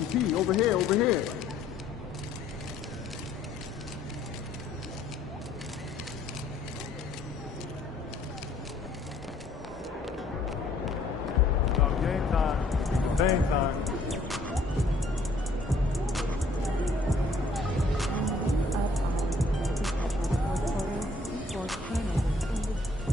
MP, over here, over here. Game time. Game time.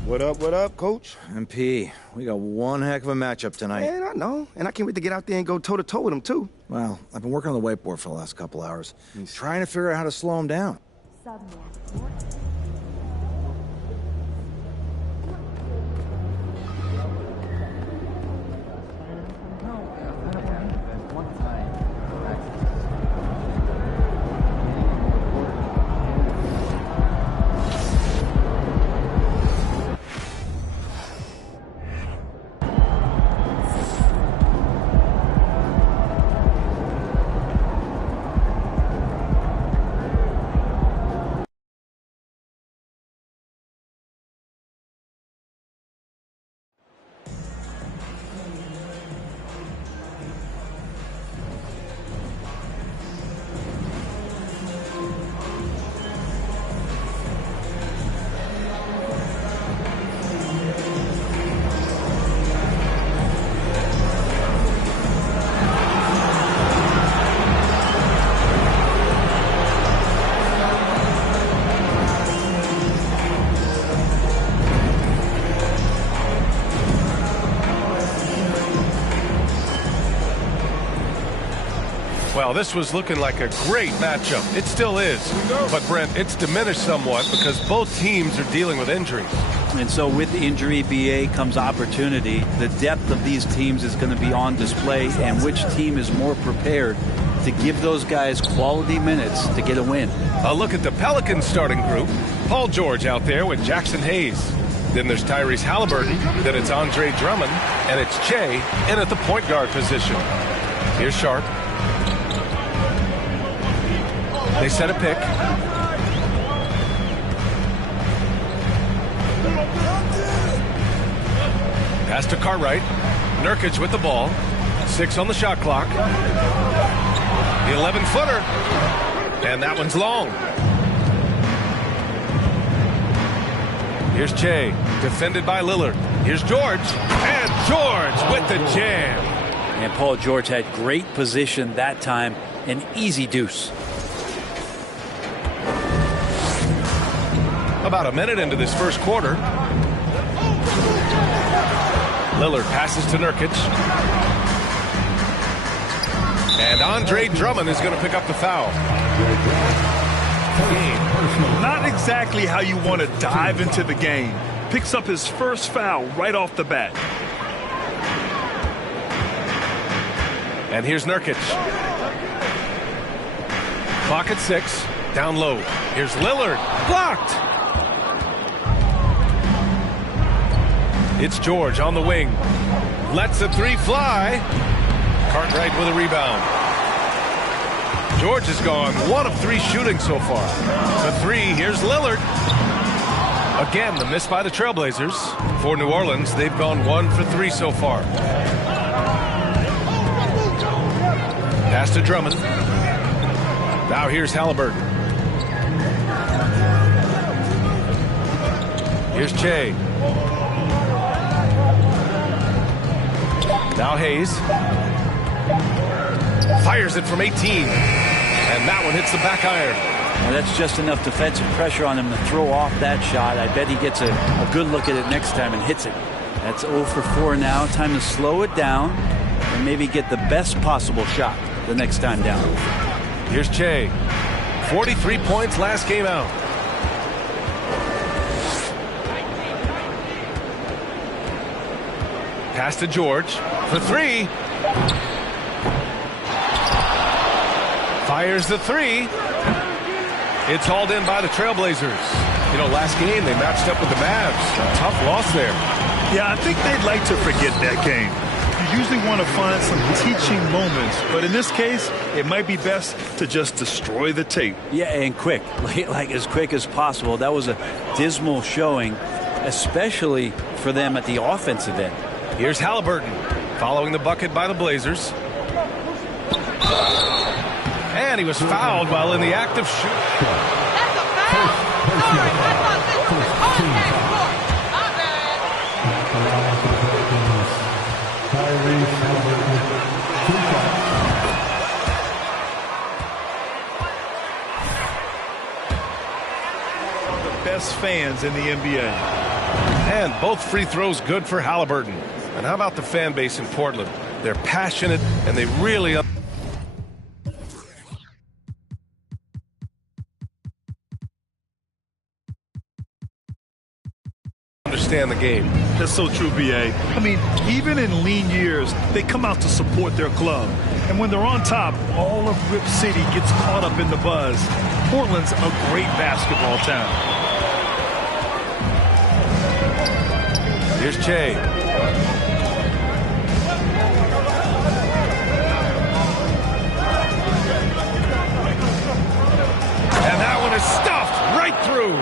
What up, Coach? MP, we got one heck of a matchup tonight. Man, I know. And I can't wait to get out there and go toe-to-toe with him, too. Well, I've been working on the whiteboard for the last couple hours, trying to figure out how to slow him down. Well, this was looking like a great matchup. It still is. But, Brent, it's diminished somewhat because both teams are dealing with injuries. And so with injury, BA, comes opportunity. The depth of these teams is going to be on display, and which team is more prepared to give those guys quality minutes to get a win. A look at the Pelicans starting group. Paul George out there with Jackson Hayes. Then there's Tyrese Halliburton. Then it's Andre Drummond. And it's Che in at the point guard position. Here's Sharp. They set a pick. Pass to Cartwright. Nurkic with the ball. 6 on the shot clock. The 11-footer. And that one's long. Here's Che. Defended by Lillard. Here's George. And George with the jam. And Paul George had great position that time. An easy deuce. About a minute into this first quarter. Lillard passes to Nurkic. And Andre Drummond is going to pick up the foul. Not exactly how you want to dive into the game. Picks up his first foul right off the bat. And here's Nurkic. Clock at 6. Down low. Here's Lillard. Blocked. It's George on the wing. Lets the 3 fly. Cartwright with a rebound. George has gone 1 of 3 shooting so far. The 3, here's Lillard. Again, the miss by the Trailblazers. For New Orleans, they've gone 1 for 3 so far. Pass to Drummond. Now here's Halliburton. Here's Che. Now Hayes. Fires it from 18. And that one hits the back iron. Well, that's just enough defensive pressure on him to throw off that shot. I bet he gets a good look at it next time and hits it. That's 0 for 4 now. Time to slow it down and maybe get the best possible shot the next time down. Here's Che. 43 points last game out. Pass to George for 3. Fires the 3. It's hauled in by the Trailblazers. You know, last game they matched up with the Mavs. A tough loss there. Yeah, I think they'd like to forget that game. You usually want to find some teaching moments, but in this case, it might be best to just destroy the tape. Yeah, and quick, like as quick as possible. That was a dismal showing, especially for them at the offensive end. Here's Halliburton, following the bucket by the Blazers. And he was fouled while in the act of shooting. That's a foul! Sorry, I thought this was a contact sport. My bad. The best fans in the NBA. And both free throws good for Halliburton. And how about the fan base in Portland? They're passionate and they really understand the game. That's so true, B.A. I mean, even in lean years, they come out to support their club. And when they're on top, all of Rip City gets caught up in the buzz. Portland's a great basketball town. Here's Che. And that one is stuffed right through.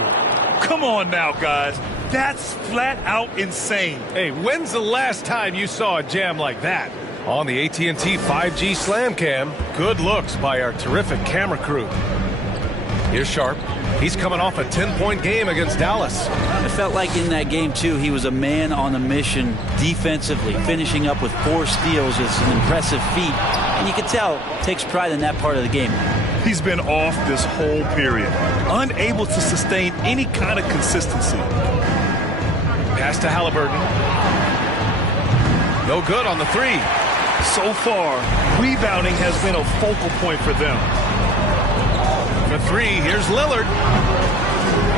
Come on now, guys. That's flat out insane. Hey, when's the last time you saw a jam like that? On the AT&T 5G Slam Cam, good looks by our terrific camera crew. Here's Sharp. He's coming off a 10-point game against Dallas. I felt like in that game, too, he was a man on a mission defensively. Finishing up with 4 steals is an impressive feat. And you can tell, takes pride in that part of the game. He's been off this whole period, unable to sustain any kind of consistency. Pass to Halliburton. No good on the 3. So far, rebounding has been a focal point for them. The 3, here's Lillard.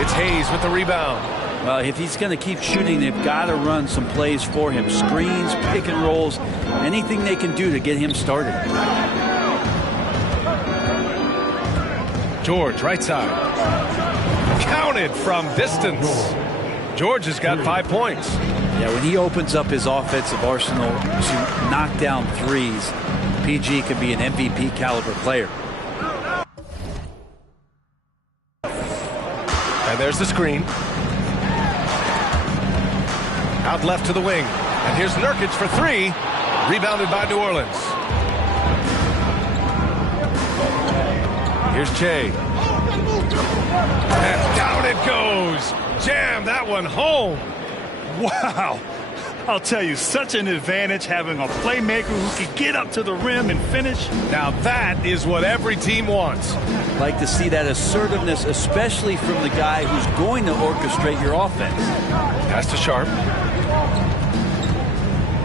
It's Hayes with the rebound. Well, if he's going to keep shooting, they've got to run some plays for him. Screens, pick and rolls, anything they can do to get him started. George, right side. Counted from distance. George has got 5 points. Yeah, when he opens up his offensive arsenal to knock down threes, PG could be an MVP caliber player. And there's the screen. Out left to the wing. And here's Nurkic for 3. Rebounded by New Orleans. Here's Che. And down it goes. Jam that one home. Wow. I'll tell you, such an advantage having a playmaker who can get up to the rim and finish. Now that is what every team wants. Like to see that assertiveness, especially from the guy who's going to orchestrate your offense. Pass to Sharp.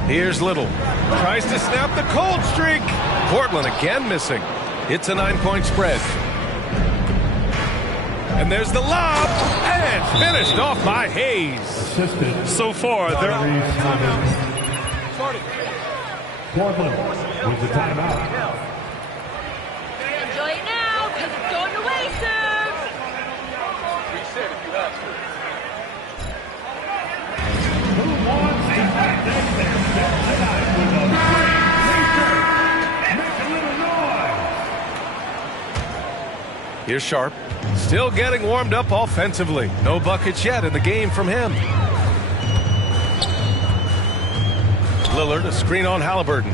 Here's Little. Tries to snap the cold streak. Portland again missing. It's a 9-point spread. And there's the lob. And finished off by Hayes. So far, they're... Portland with the timeout. Enjoy it now, because it's going to waste soon. Who wants a tonight with a make a little noise. Here's Sharp. Still getting warmed up offensively. No buckets yet in the game from him. Lillard, a screen on Halliburton.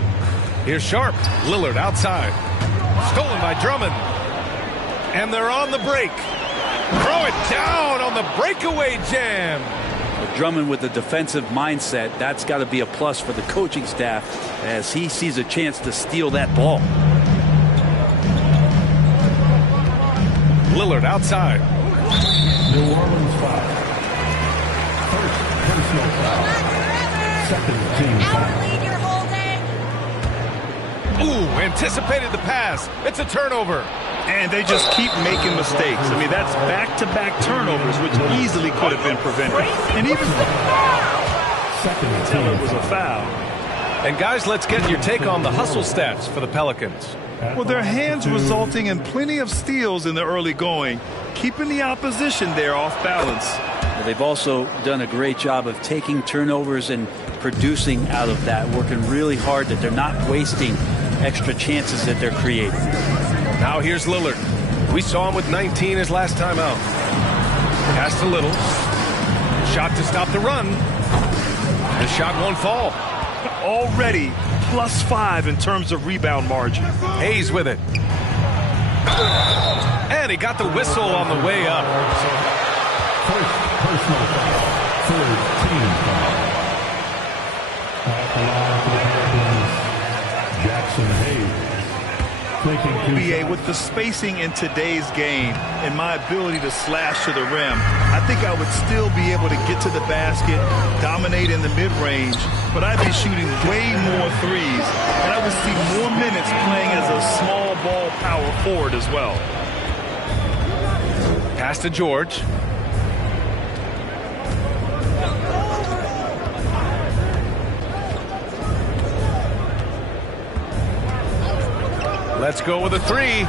Here's Sharp. Lillard outside. Stolen by Drummond. And they're on the break. Throw it down on the breakaway jam. Drummond with the defensive mindset, that's got to be a plus for the coaching staff as he sees a chance to steal that ball. Lillard outside. New Orleans foul. First personal foul. Second team foul. Lead your holding. Ooh, anticipated the pass. It's a turnover. And they just keep making mistakes. I mean, that's back-to-back turnovers, which easily could have been prevented. And even Second tell team it was a foul. And guys, let's get your take on the hustle stats for the Pelicans. Well, their hands resulting in plenty of steals in the early going, keeping the opposition there off balance. Well, they've also done a great job of taking turnovers and producing out of that, working really hard that they're not wasting extra chances that they're creating. Now here's Lillard. We saw him with 19 his last time out. Pass to Little. Shot to stop the run. The shot won't fall. Already +5 in terms of rebound margin. Hayes with it. And he got the whistle on the way up. First personal foul. Third team foul. At the line for the Pelicans, Jackson Hayes. BA, with the spacing in today's game and my ability to slash to the rim, I think I would still be able to get to the basket, dominate in the mid-range, but I'd be shooting way more threes, and I would see more minutes playing as a small ball power forward as well. Pass to George. Let's go with a three.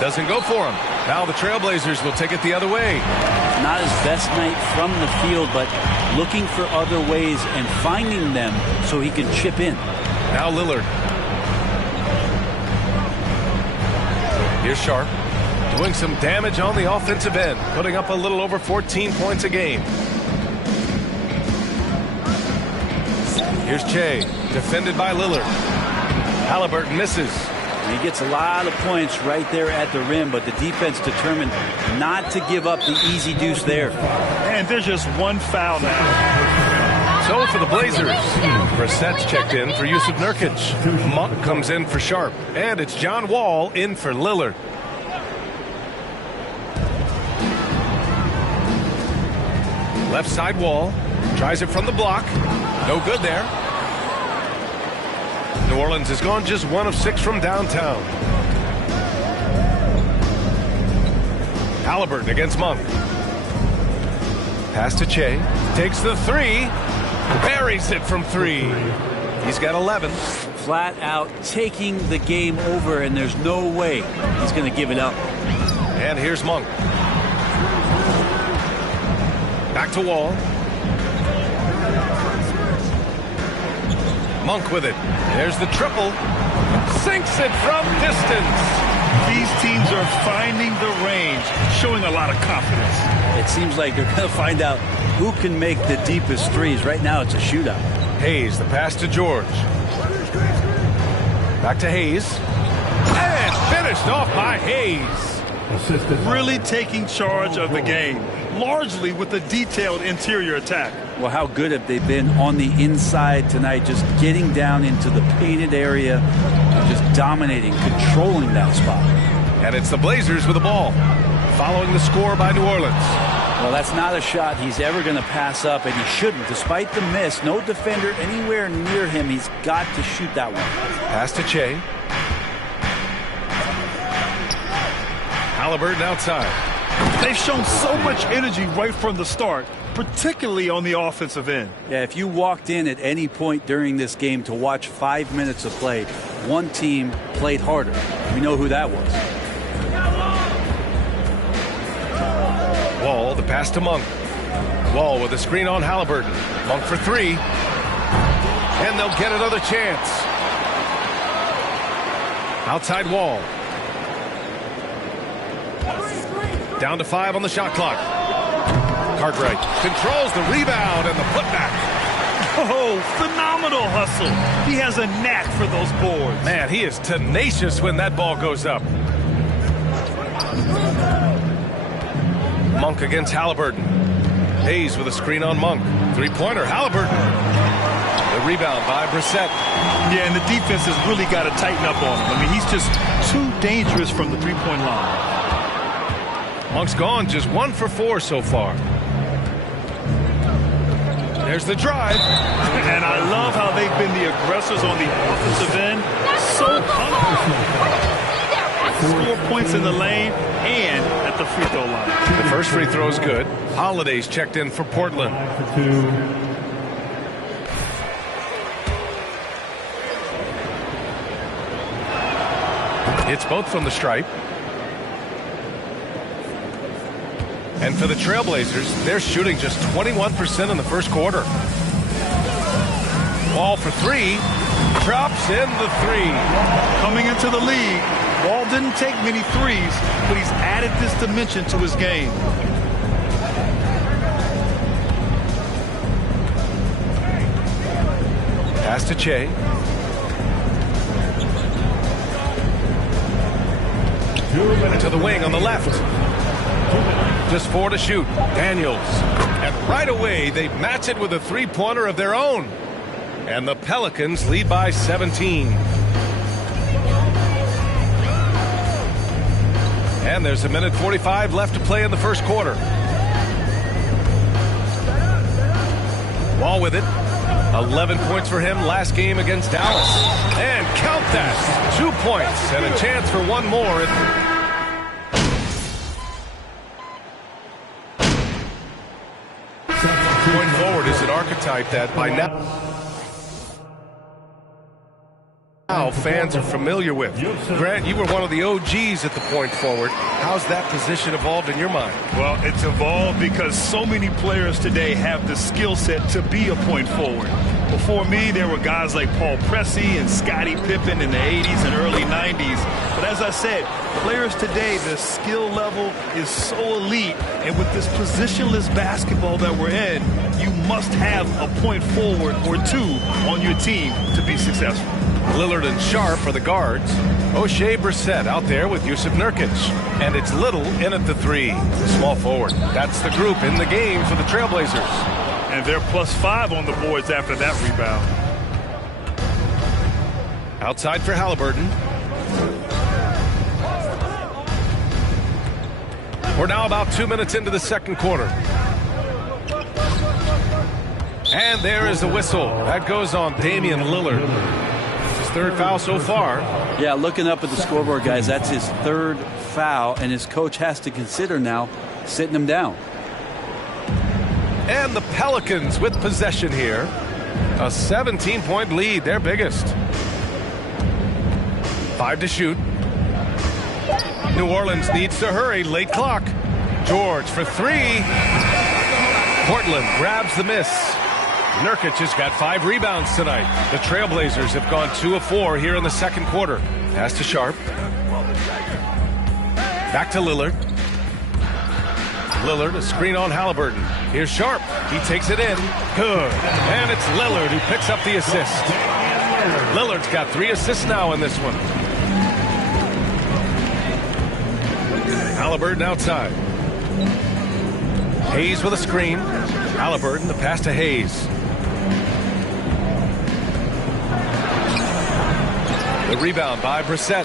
Doesn't go for him. Now the Trailblazers will take it the other way. Not his best night from the field, but looking for other ways and finding them so he can chip in. Now Lillard. Here's Sharp. Doing some damage on the offensive end. Putting up a little over 14 points a game. Here's Che. Defended by Lillard. Halliburton misses. And he gets a lot of points right there at the rim, but the defense determined not to give up the easy deuce there. And there's just one foul now. So for the Blazers, Brissett's checked in for Yusuf Nurkic. Monk comes in for Sharp. And it's John Wall in for Lillard. Left side Wall. Tries it from the block. No good there. New Orleans has gone just 1 of 6 from downtown. Halliburton against Monk. Pass to Che. Takes the three. Buries it from 3. He's got 11. Flat out taking the game over, and there's no way he's going to give it up. And here's Monk. Back to Wall. Monk with it. There's the triple. Sinks it from distance. These teams are finding the range, showing a lot of confidence. It seems like they're going to find out who can make the deepest threes. Right now, it's a shootout. Hayes, the pass to George. Back to Hayes. And finished off by Hayes. Really taking charge of the game, largely with a detailed interior attack. Well, how good have they been on the inside tonight, just getting down into the painted area and just dominating, controlling that spot. And it's the Blazers with the ball, following the score by New Orleans. Well, that's not a shot he's ever going to pass up, and he shouldn't. Despite the miss, no defender anywhere near him. He's got to shoot that one. Pass to Che. Halliburton outside. They've shown so much energy right from the start, particularly on the offensive end. Yeah, if you walked in at any point during this game to watch 5 minutes of play, one team played harder. We know who that was. Wall, the pass to Monk. Wall with a screen on Halliburton. Monk for 3. And they'll get another chance. Outside Wall. Down to 5 on the shot clock. Cartwright controls the rebound and the putback. Oh, phenomenal hustle. He has a knack for those boards. Man, he is tenacious when that ball goes up. Monk against Halliburton. Hayes with a screen on Monk. Three-pointer, Halliburton. The rebound by Brissett. Yeah, and the defense has really got to tighten up on him. I mean, he's just too dangerous from the three-point line. Monk's gone just 1 for 4 so far. There's the drive. And I love how they've been the aggressors on the offensive end. So comfortable. Score points in the lane and at the free throw line. The first free throw is good. Holiday's checked in for Portland. It's both from the stripe. And for the Trailblazers, they're shooting just 21% in the first quarter. Wall for 3. Drops in the 3. Coming into the league, Wall didn't take many threes, but he's added this dimension to his game. Pass to Che. To the wing on the left. Just 4 to shoot. Daniels. And right away, they match it with a three-pointer of their own. And the Pelicans lead by 17. And there's 1:45 left to play in the first quarter. Wall with it. 11 points for him last game against Dallas. And count that. 2 points and a chance for one more. Point forward is an archetype that by now fans are familiar with. Grant, you were one of the OGs at the point forward. How's that position evolved in your mind? Well, it's evolved because so many players today have the skill set to be a point forward. Before me, there were guys like Paul Pressey and Scottie Pippen in the 80s and early 90s. But as I said, players today, the skill level is so elite. And with this positionless basketball that we're in, you must have a point forward or two on your team to be successful. Lillard and Sharp are the guards. O'Shea Brissett out there with Yusuf Nurkic. And it's Little in at the three. Small forward. That's the group in the game for the Trailblazers. And they're +5 on the boards after that rebound. Outside for Halliburton. We're now about 2 minutes into the second quarter. And there is the whistle. That goes on Damian Lillard. Third foul so far. Yeah, looking up at the scoreboard, guys, that's his third foul, and his coach has to consider now sitting him down. And the Pelicans with possession here. A 17-point lead, their biggest. 5 to shoot. New Orleans needs to hurry, late clock. George for 3. Portland grabs the miss. Nurkic has got 5 rebounds tonight. The Trailblazers have gone 2 of 4 here in the second quarter. Pass to Sharp. Back to Lillard. Lillard, a screen on Halliburton. Here's Sharp. He takes it in. Good. And it's Lillard who picks up the assist. Lillard's got 3 assists now in this one. Halliburton outside. Hayes with a screen. Halliburton, the pass to Hayes. The rebound by Brissett.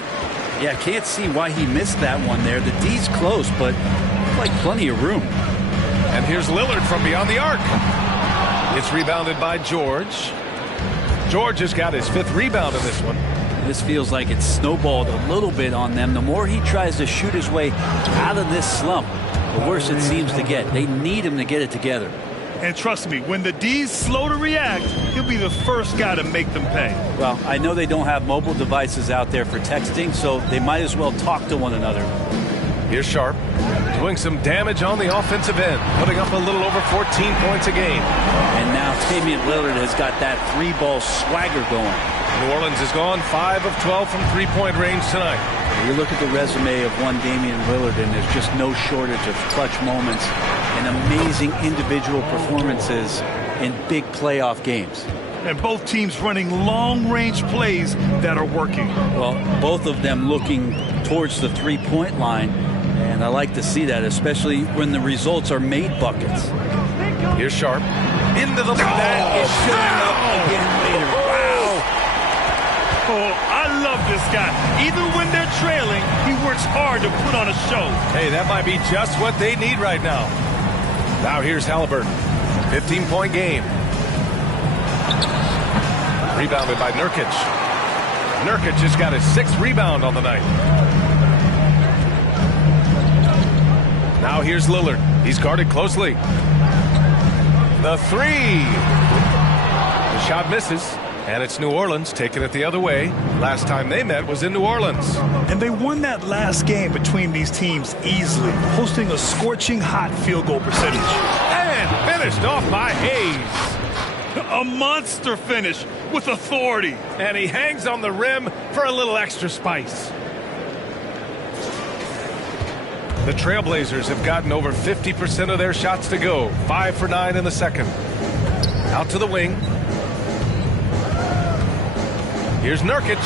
Yeah, can't see why he missed that one there. The D's close, but like plenty of room. And here's Lillard from beyond the arc. It's rebounded by George. George has got his 5th rebound in this one. This feels like it's snowballed a little bit on them. The more he tries to shoot his way out of this slump, the worse it seems to get. They need him to get it together. And trust me, when the D's slow to react, he'll be the first guy to make them pay. Well, I know they don't have mobile devices out there for texting, so they might as well talk to one another. Here's Sharp doing some damage on the offensive end, putting up a little over 14 points a game. And now Damian Lillard has got that 3-ball swagger going. New Orleans has gone 5 of 12 from three-point range tonight. You look at the resume of one Damian Lillard, and there's just no shortage of clutch moments and amazing individual performances in big playoff games. And both teams running long-range plays that are working. Well, both of them looking towards the three-point line, and I like to see that, especially when the results are made buckets. Here's Sharp. Into the ball. That is showing up again later. Wow. Oh, I love this guy. Even when they're trailing, he works hard to put on a show. Hey, that might be just what they need right now. Now here's Halliburton. 15-point game. Rebounded by Nurkic. Nurkic just got his 6th rebound on the night. Now here's Lillard. He's guarded closely. The 3. The shot misses. And it's New Orleans taking it the other way. Last time they met was in New Orleans. And they won that last game between these teams easily, posting a scorching hot field goal percentage. And finished off by Hayes. A monster finish with authority. And he hangs on the rim for a little extra spice. The Trailblazers have gotten over 50% of their shots to go. 5 for 9 in the second. Out to the wing. Here's Nurkic.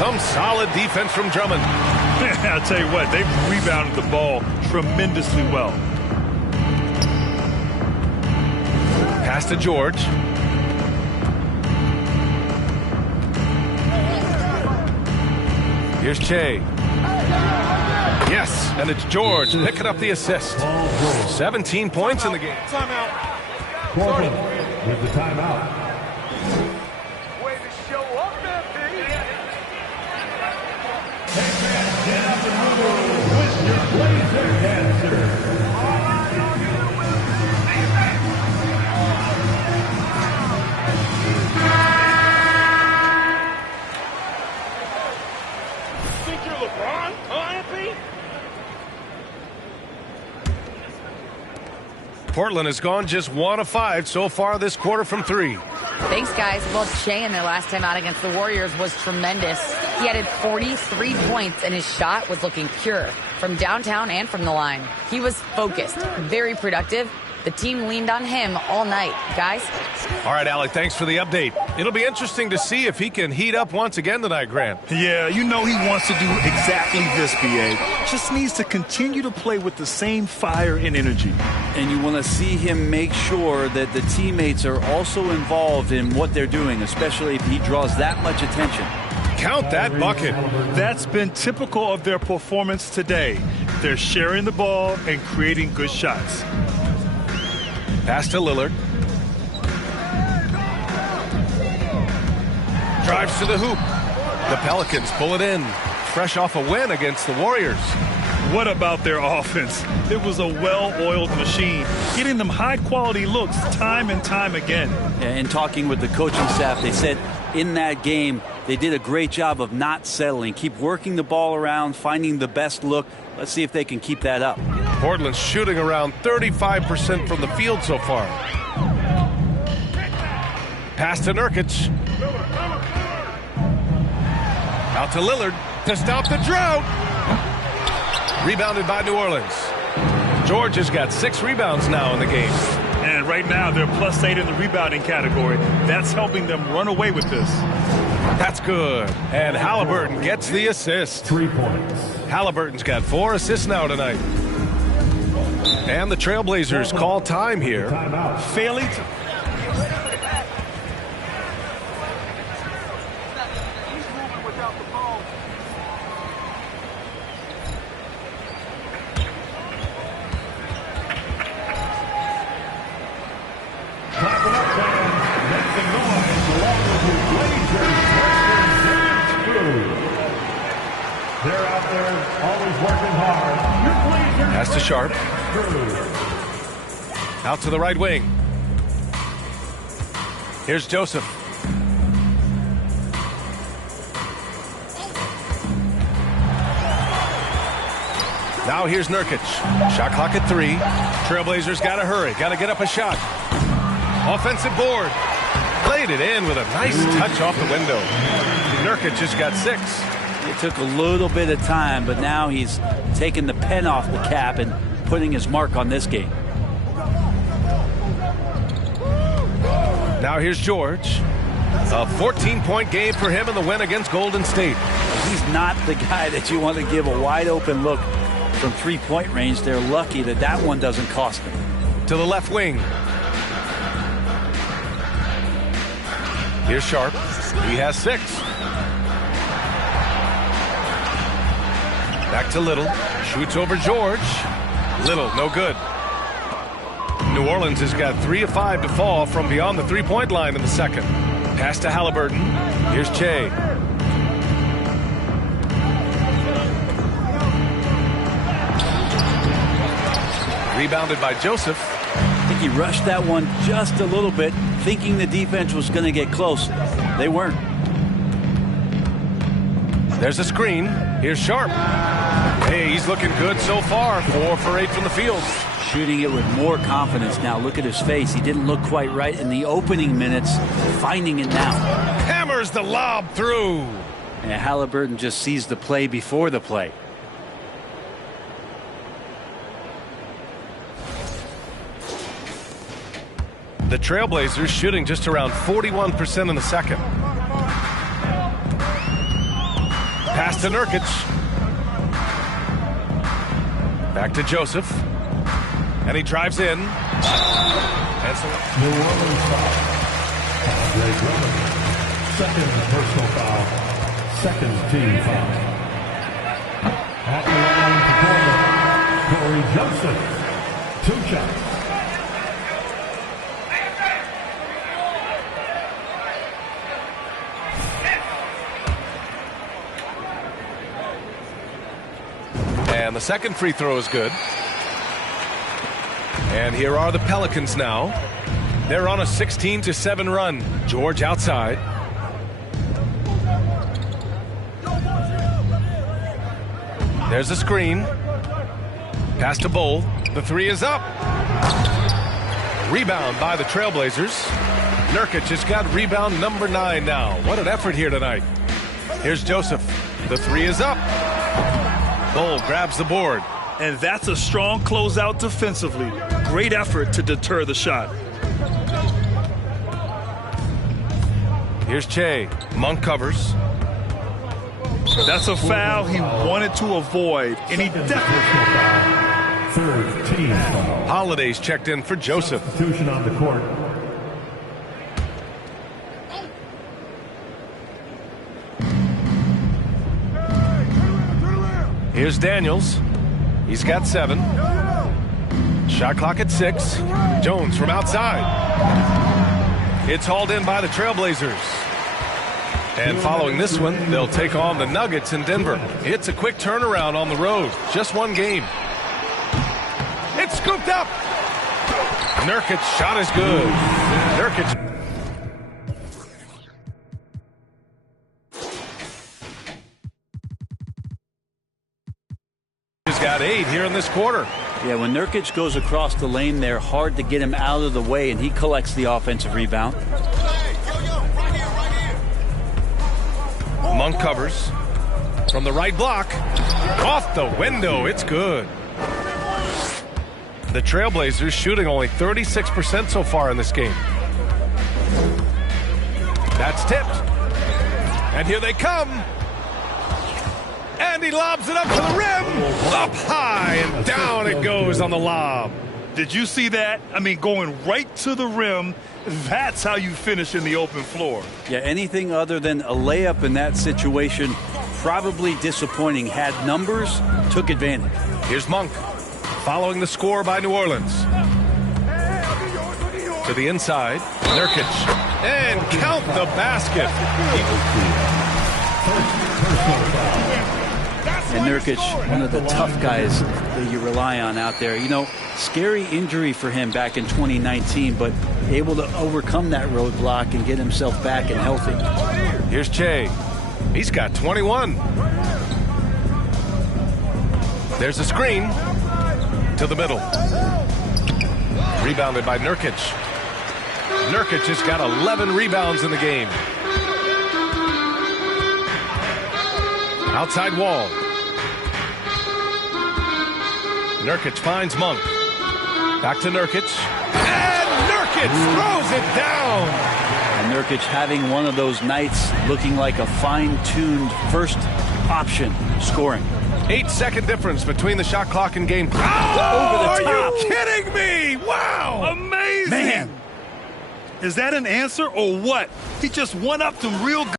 Some solid defense from Drummond. I'll tell you what, they've rebounded the ball tremendously well. Pass to George. Here's Che. Yes, and it's George picking up the assist. 17 points in the game. Timeout. Portland with the timeout. Way to show up there, baby. Get up and move with your Blazer dancer. Think you're LeBron, Anthony? Portland has gone just 1 of 5 so far this quarter from 3. Thanks, guys. Well, Che in their last time out against the Warriors was tremendous. He added 43 points, and his shot was looking pure from downtown and from the line. He was focused, very productive. The team leaned on him all night. Guys? All right, Alec, thanks for the update. It'll be interesting to see if he can heat up once again tonight, Grant. Yeah, you know he wants to do exactly this, BA. Just needs to continue to play with the same fire and energy. And you want to see him make sure that the teammates are also involved in what they're doing, especially if he draws that much attention. Count that bucket. That's been typical of their performance today. They're sharing the ball and creating good shots. Pass to Lillard. Drives to the hoop. The Pelicans pull it in. Fresh off a win against the Warriors. What about their offense? It was a well-oiled machine, getting them high-quality looks time and time again. And talking with the coaching staff, they said in that game they did a great job of not settling. Keep working the ball around, finding the best look. Let's see if they can keep that up. Portland's shooting around 35% from the field so far. Pass to Nurkic. Out to Lillard to stop the drought. Rebounded by New Orleans. George has got 6 rebounds now in the game. And right now they're +8 in the rebounding category. That's helping them run away with this. That's good. And Halliburton gets the assist. 3 points. Halliburton's got 4 assists now tonight. And the Trailblazers call time here. Timeout. Failing to... Clap it up, fans. Make some noise along with your Blazers representing through. They're out there always working hard. Your Blazers Pass to Sharp. through. Out to the right wing. Here's Joseph. Now here's Nurkic. Shot clock at 3. Trailblazers got to hurry. Got to get up a shot. Offensive board. Played it in with a nice touch off the window. Nurkic just got 6. It took a little bit of time, but now he's taking the pen off the cap and putting his mark on this game. Now here's George. A 14-point game for him in the win against Golden State. He's not the guy that you want to give a wide open look from 3-point range. They're lucky that that one doesn't cost them. To the left wing. Here's Sharp. He has 6. Back to Little. Shoots over George. Little, no good. New Orleans has got 3 of 5 to fall from beyond the 3-point line in the second. Pass to Halliburton. Here's Che. Rebounded by Joseph. I think he rushed that one just a little bit, thinking the defense was going to get close. They weren't. There's a screen. Here's Sharp. Hey, he's looking good so far. 4 for 8 from the field. Shooting it with more confidence now. Look at his face. He didn't look quite right in the opening minutes. Finding it now. Hammers the lob through. And Halliburton just sees the play before the play. The Trailblazers shooting just around 41% in the second. Pass to Nurkic. Back to Joseph. And he drives in. And so New Orleans foul. Andre Drummond. Second personal foul. Second team foul. At the line for Corey Joseph. 2 shots. And the second free throw is good. And here are the Pelicans now. They're on a 16-7 run. George outside. There's a screen. Pass to Bull. The 3 is up. Rebound by the Trailblazers. Nurkic has got rebound number 9 now. What an effort here tonight. Here's Joseph. The 3 is up. Bull grabs the board. And that's a strong closeout defensively. Great effort to deter the shot. Here's Che. Monk covers. That's a foul he wanted to avoid, and he definitely. Third team foul. Holiday's checked in for Joseph. Substitution on the court. Here's Daniels. He's got 7. Shot clock at 6. Jones from outside. It's hauled in by the Trailblazers. And following this one, they'll take on the Nuggets in Denver. It's a quick turnaround on the road. Just one game. It's scooped up. Nurkic's shot is good. Nurkic. He's got 8 here in this quarter. Yeah, when Nurkic goes across the lane, they're hard to get him out of the way, and he collects the offensive rebound. Monk covers from the right block. Off the window. It's good. The Trailblazers shooting only 36% so far in this game. That's tipped. And here they come. And he lobs it up to the rim. Up high and down it goes on the lob. Did you see that? I mean, going right to the rim. That's how you finish in the open floor. Yeah, anything other than a layup in that situation, probably disappointing. Had numbers, took advantage. Here's Monk, following the score by New Orleans. To the inside, Nurkic. And count the basket. And Nurkic, one of the tough guys that you rely on out there. You know, scary injury for him back in 2019, but able to overcome that roadblock and get himself back and healthy. Here's Che. He's got 21. There's a screen to the middle. Rebounded by Nurkic. Nurkic has got 11 rebounds in the game. Outside wall. Nurkic finds Monk. Back to Nurkic. And Nurkic throws it down. And Nurkic having one of those nights looking like a fine-tuned first option scoring. 8-second difference between the shot clock and game. Over the Are top. you kidding me? Wow. Amazing. Man. Is that an answer or what? He just one-upped them real good.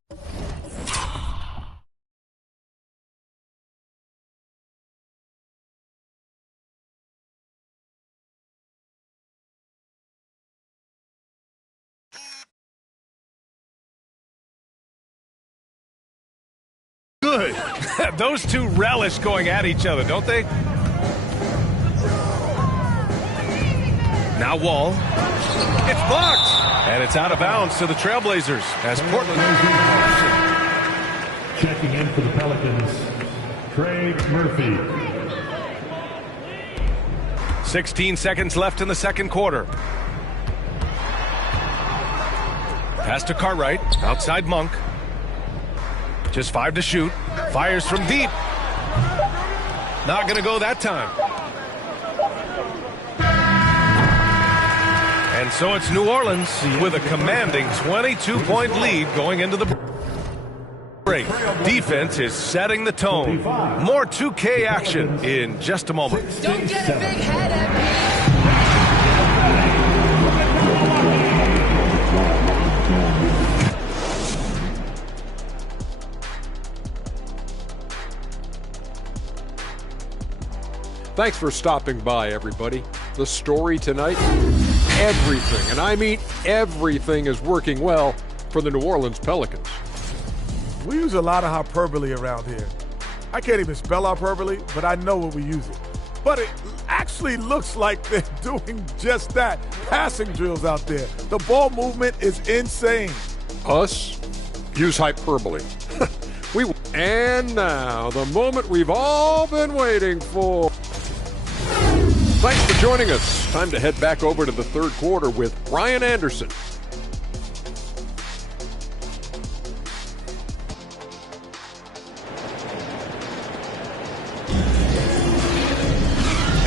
Good. Those two relish going at each other, don't they? Now Wall. It's blocked. And it's out of bounds to the Trailblazers as Portland. Checking in for the Pelicans, Craig Murphy. 16 seconds left in the second quarter. Pass to Cartwright. Outside Monk. Just 5 to shoot. Fires from deep. Not going to go that time. And And so it's New Orleans with a commanding 22-point lead going into the break. Defense is setting the tone. More 2K action in just a moment. Don't get a big head at me. Thanks for stopping by, everybody. The story tonight, everything, and I mean everything, is working well for the New Orleans Pelicans. We use a lot of hyperbole around here. I can't even spell hyperbole, but I know when we use it. But it actually looks like they're doing just that. Passing drills out there. The ball movement is insane. Us use hyperbole. And now, the moment we've all been waiting for. Thanks for joining us. Time to head back over to the third quarter with Ryan Anderson.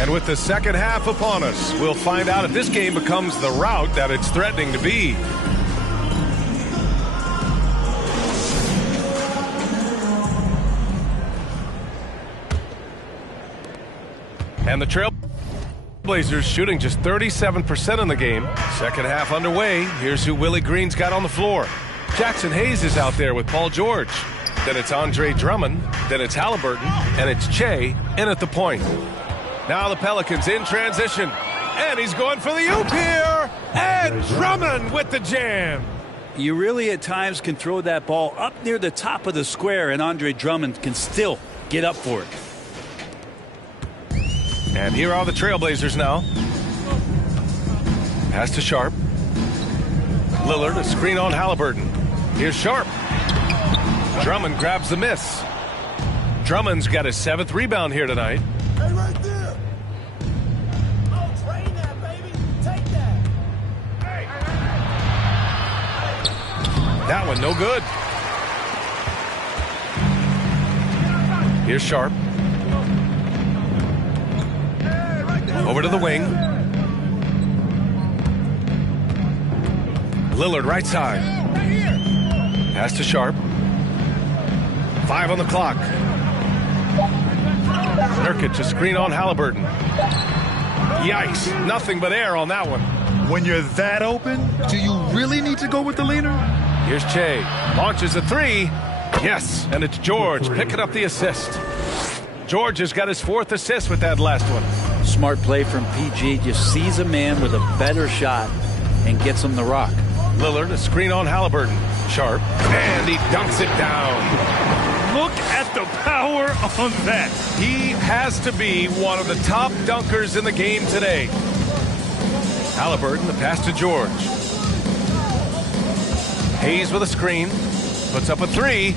And with the second half upon us, we'll find out if this game becomes the rout that it's threatening to be. And the Trailblazers shooting just 37% in the game. Second half underway. Here's who Willie Green's got on the floor. Jackson Hayes is out there with Paul George. Then it's Andre Drummond. Then it's Halliburton. And it's Che in at the point. Now the Pelicans in transition. And he's going for the oop here. And Drummond with the jam. You really at times can throw that ball up near the top of the square, and Andre Drummond can still get up for it. And here are the Trailblazers now. Pass to Sharp. Lillard, a screen on Halliburton. Here's Sharp. Drummond grabs the miss. Drummond's got his 7th rebound here tonight. Hey, right there. Oh, train that, baby. Take that. That one no good. Here's Sharp. Over to the wing. Lillard right side. Pass to Sharp. 5 on the clock. Nurkic, a screen on Halliburton. Yikes, nothing but air on that one. When you're that open, do you really need to go with the leaner? Here's Che. Launches a 3. Yes, and it's George picking up the assist. George has got his 4th assist with that last one. Smart play from PG. Just sees a man with a better shot and gets him the rock. Lillard, a screen on Halliburton. Sharp, and he dunks it down. Look at the power on that. He has to be one of the top dunkers in the game today. Halliburton, the pass to George. Hayes with a screen. Puts up a 3.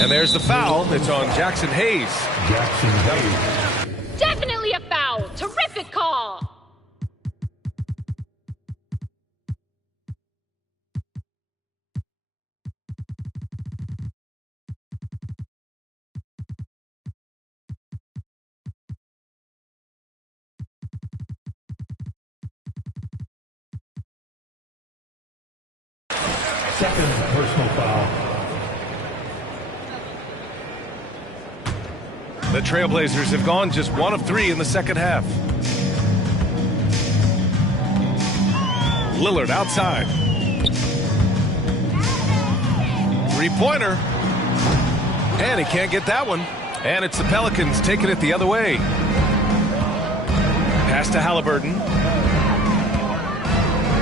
And there's the foul. It's on Jackson Hayes. Jackson Hayes. Definitely a foul. Terrific call. Second personal foul. The Trailblazers have gone just 1 of 3 in the second half. Lillard outside. 3-pointer. And he can't get that one. And it's the Pelicans taking it the other way. Pass to Halliburton.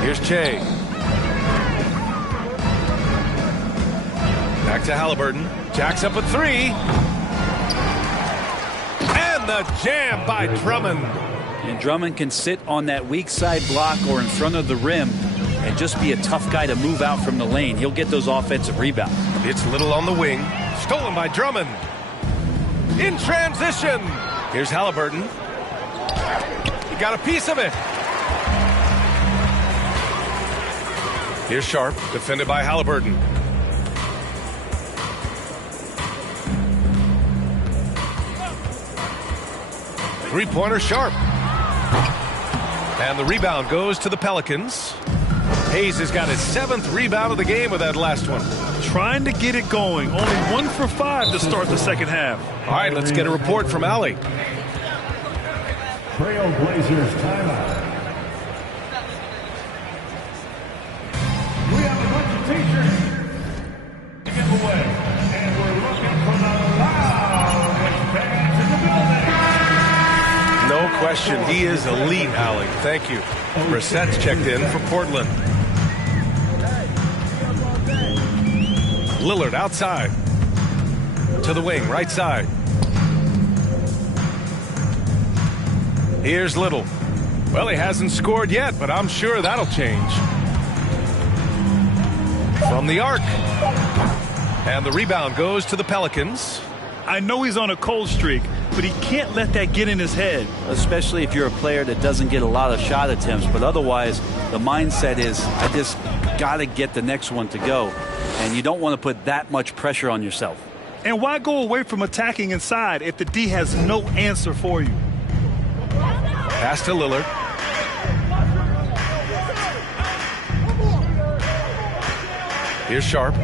Here's Che. Back to Halliburton. Jacks up a 3. And the jam by Drummond. And Drummond can sit on that weak side block or in front of the rim and just be a tough guy to move out from the lane. He'll get those offensive rebounds. It's Little on the wing. Stolen by Drummond. In transition. Here's Halliburton. He got a piece of it. Here's Sharp, defended by Halliburton. Three-pointer Sharp. And the rebound goes to the Pelicans. Hayes has got his 7th rebound of the game with that last one. Trying to get it going. Only 1 for 5 to start the second half. All right, let's get a report from Allie. Trailblazers timeout. We have a bunch of t-shirts to give away, and we're looking for the loudest fans in the building. No question, he is elite, Allie. Thank you. Brissett's checked in for Portland. Lillard outside. To the wing, right side. Here's Little. Well, he hasn't scored yet, but I'm sure that'll change. From the arc. And the rebound goes to the Pelicans. I know he's on a cold streak, but he can't let that get in his head. Especially if you're a player that doesn't get a lot of shot attempts, but otherwise the mindset is I just got to get the next one to go. And you don't want to put that much pressure on yourself. And why go away from attacking inside if the D has no answer for you? Pass to Lillard. Here's Sharp.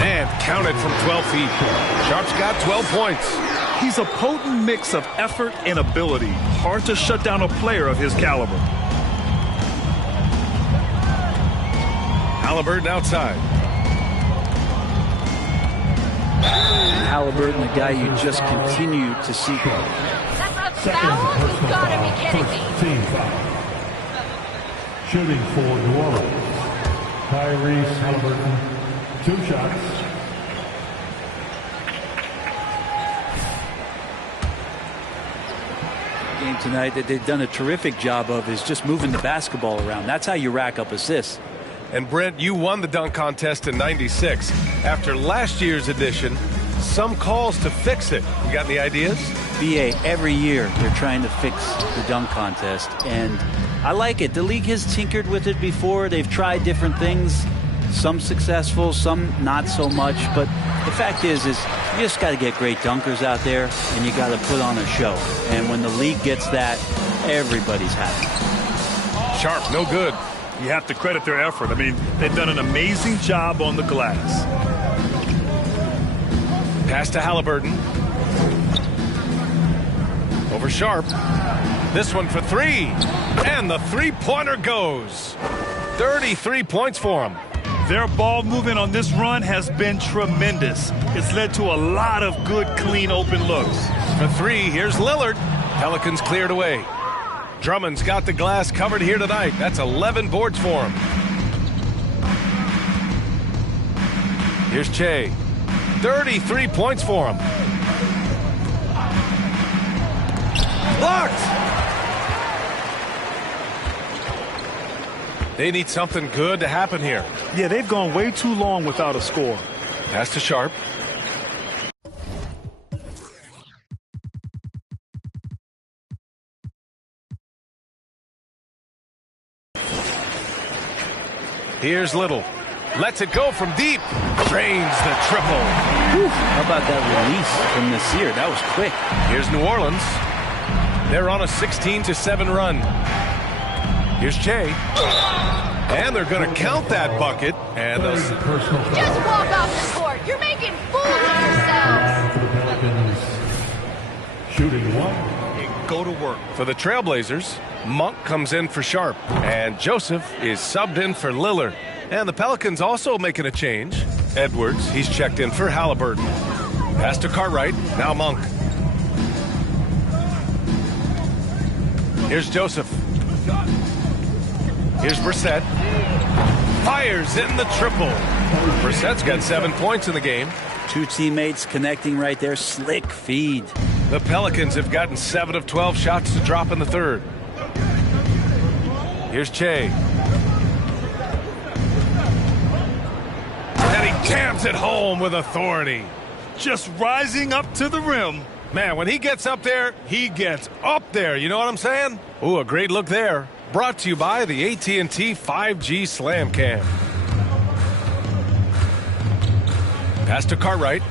And counted from 12 feet. Sharp's got 12 points. He's a potent mix of effort and ability. Hard to shut down a player of his caliber. Halliburton outside. Halliburton, the guy you just continue to see. That's a foul? You've got to be kidding me. Team foul. Shooting for New Orleans. Tyrese Halliburton, 2 shots. Game tonight that they've done a terrific job of is just moving the basketball around. That's how you rack up assists. And Brent, you won the dunk contest in '96. After last year's edition, some calls to fix it. You got any ideas? BA, every year they're trying to fix the dunk contest, and I like it. The league has tinkered with it before. They've tried different things, some successful, some not so much. But the fact is you just got to get great dunkers out there, and you got to put on a show. And when the league gets that, everybody's happy. Sharp, no good. You have to credit their effort. I mean, they've done an amazing job on the glass. Pass to Halliburton. Over Sharp. This one for 3. And the three-pointer goes. 33 points for him. Their ball movement on this run has been tremendous. It's led to a lot of good, clean, open looks. For 3, here's Lillard. Pelicans cleared away. Drummond's got the glass covered here tonight. That's 11 boards for him. Here's Che. 33 points for him. Blocked! They need something good to happen here. Yeah, they've gone way too long without a score. Pass to Sharp. Here's Little. Lets it go from deep. Drains the triple. Whew. How about that release from Nasir? That was quick. Here's New Orleans. They're on a 16-7 run. Here's Che. And they're going to count that bucket. And just walk off the court. You're making fools of yourselves. For the Pelicans, shooting 1. Go to work. For the Trailblazers, Monk comes in for Sharp. And Joseph is subbed in for Lillard. And the Pelicans also making a change. Edwards, he's checked in for Halliburton. Pass to Cartwright, now Monk. Here's Joseph. Here's Brissett. Fires in the triple. Brissett's got 7 points in the game. 2 teammates connecting right there. Slick feed. The Pelicans have gotten 7 of 12 shots to drop in the third. Here's Che. And he jams it home with authority. Just rising up to the rim. Man, when he gets up there, he gets up there. You know what I'm saying? Ooh, a great look there. Brought to you by the AT&T 5G Slam Cam. Pass to Cartwright.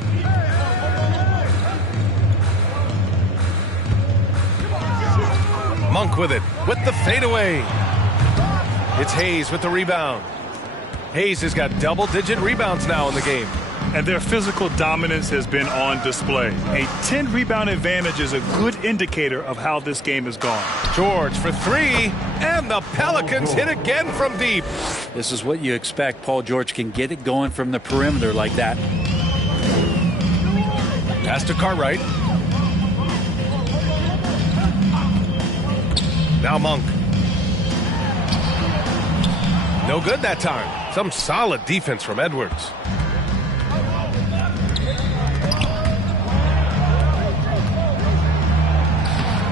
Monk with it, with the fadeaway. It's Hayes with the rebound. Hayes has got double-digit rebounds now in the game. And their physical dominance has been on display. A 10-rebound advantage is a good indicator of how this game has gone. George for three, and the Pelicans hit again from deep. This is what you expect. Paul George can get it going from the perimeter like that. Pass to Cartwright. Now Monk. No good that time. Some solid defense from Edwards.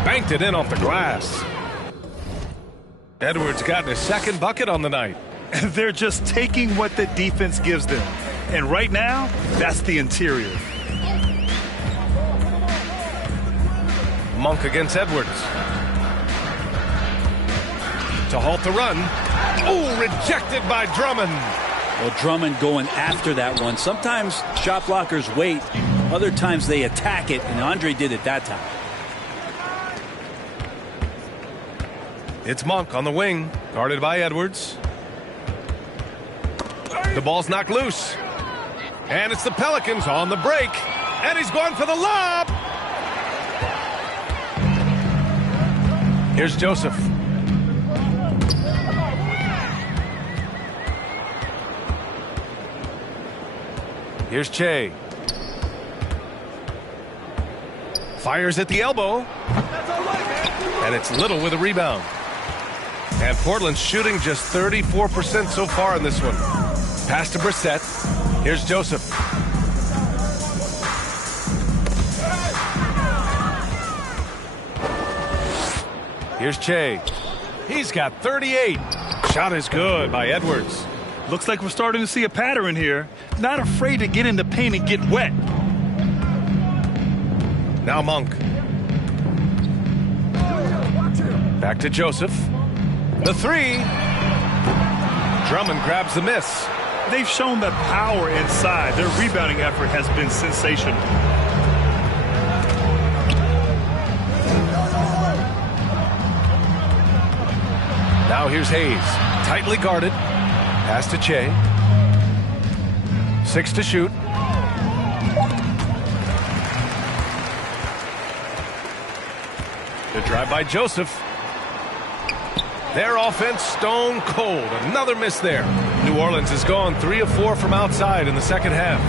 Banked it in off the glass. Edwards got his second bucket on the night. They're just taking what the defense gives them. And right now, that's the interior. Monk against Edwards. To halt the run. Oh, rejected by Drummond. Well, Drummond going after that one. Sometimes shot blockers wait. Other times they attack it, and Andre did it that time. It's Monk on the wing, guarded by Edwards. The ball's knocked loose. And it's the Pelicans on the break. And he's going for the lob. Here's Joseph. Here's Che. Fires at the elbow. And it's Little with a rebound. And Portland's shooting just 34% so far in this one. Pass to Brissett. Here's Joseph. Here's Che. He's got 38. Shot is good by Edwards. Looks like we're starting to see a pattern here. Not afraid to get in the paint and get wet. Now Monk. Back to Joseph. The three. Drummond grabs the miss. They've shown that power inside. Their rebounding effort has been sensational. Now here's Hayes. Tightly guarded. Pass to Che. 6 to shoot. The drive by Joseph. Their offense stone cold. Another miss there. New Orleans has gone 3 of 4 from outside in the second half.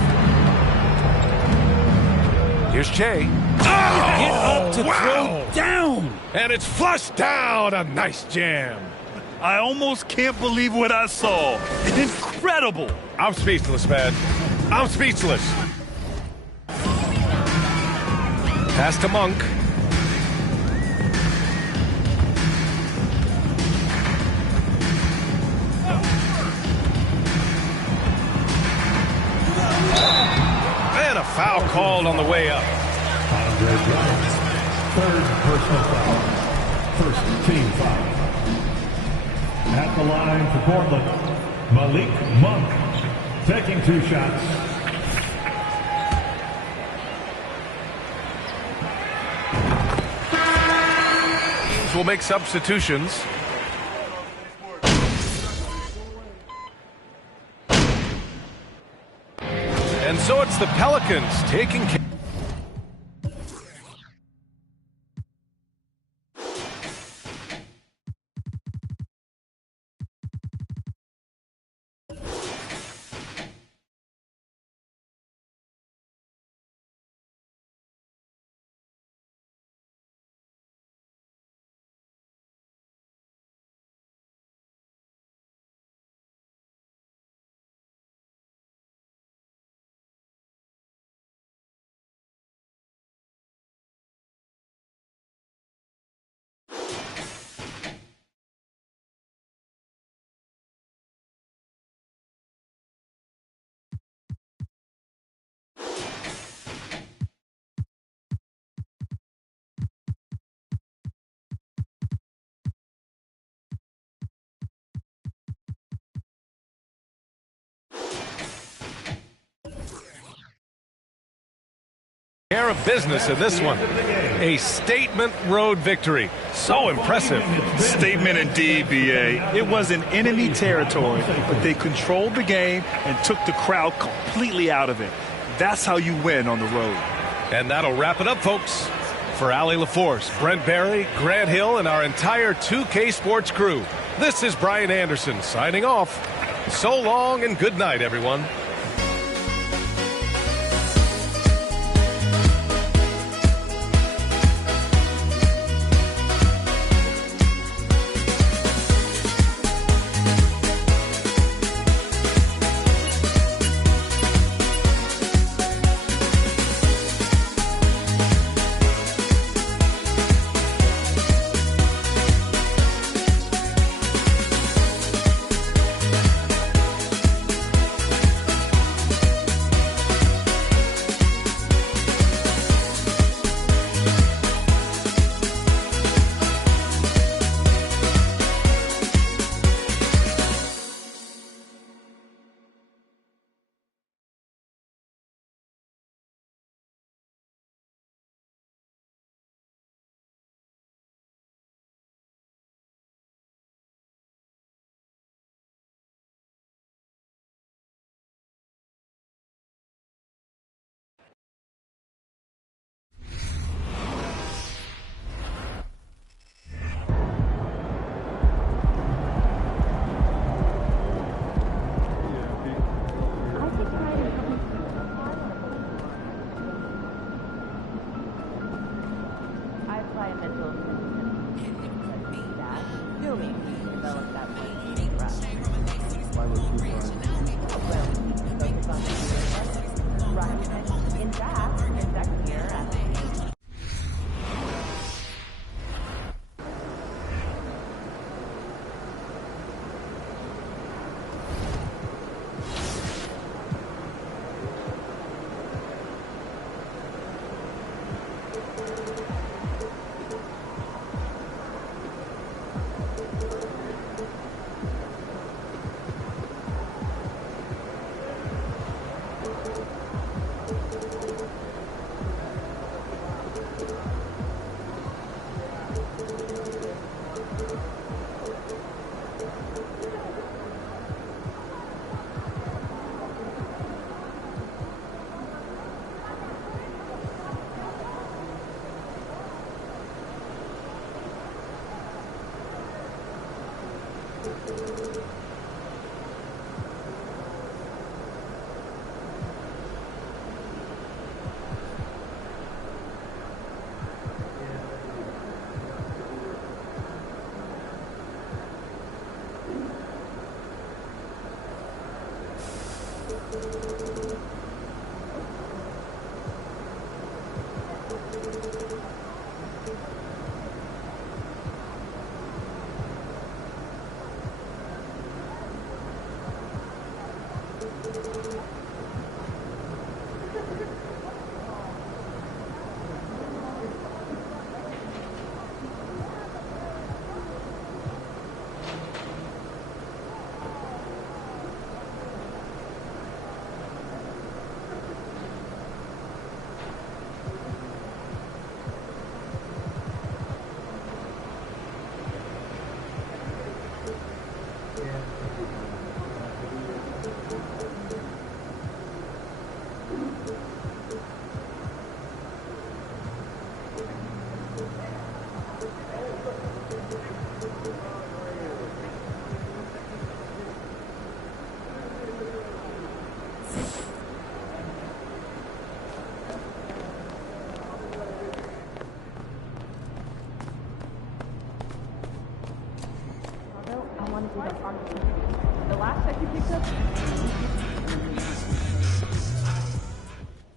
Here's Che. Get up to throw down. And it's flushed down. A nice jam. I almost can't believe what I saw. Incredible. I'm speechless, man. I'm speechless. Pass to Monk. And a foul called on the way up. Andre Drummond, third personal foul. First team foul. At the line for Portland, Malik Monk taking 2 shots. Teams will make substitutions. And so it's the Pelicans taking care. Care of business in this one. A statement road victory. So impressive. Statement indeed, B.A. It was in enemy territory, but they controlled the game and took the crowd completely out of it. That's how you win on the road. And that'll wrap it up, folks. For Allie LaForce, Brent Barry, Grant Hill, and our entire 2K Sports crew, this is Brian Anderson signing off. So long and good night, everyone.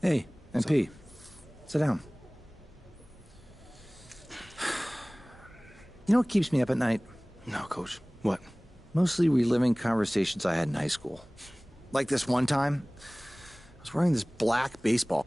Hey, MP, sit down. You know what keeps me up at night? No, Coach. What? Mostly reliving conversations I had in high school. Like this one time, I was wearing this black baseball.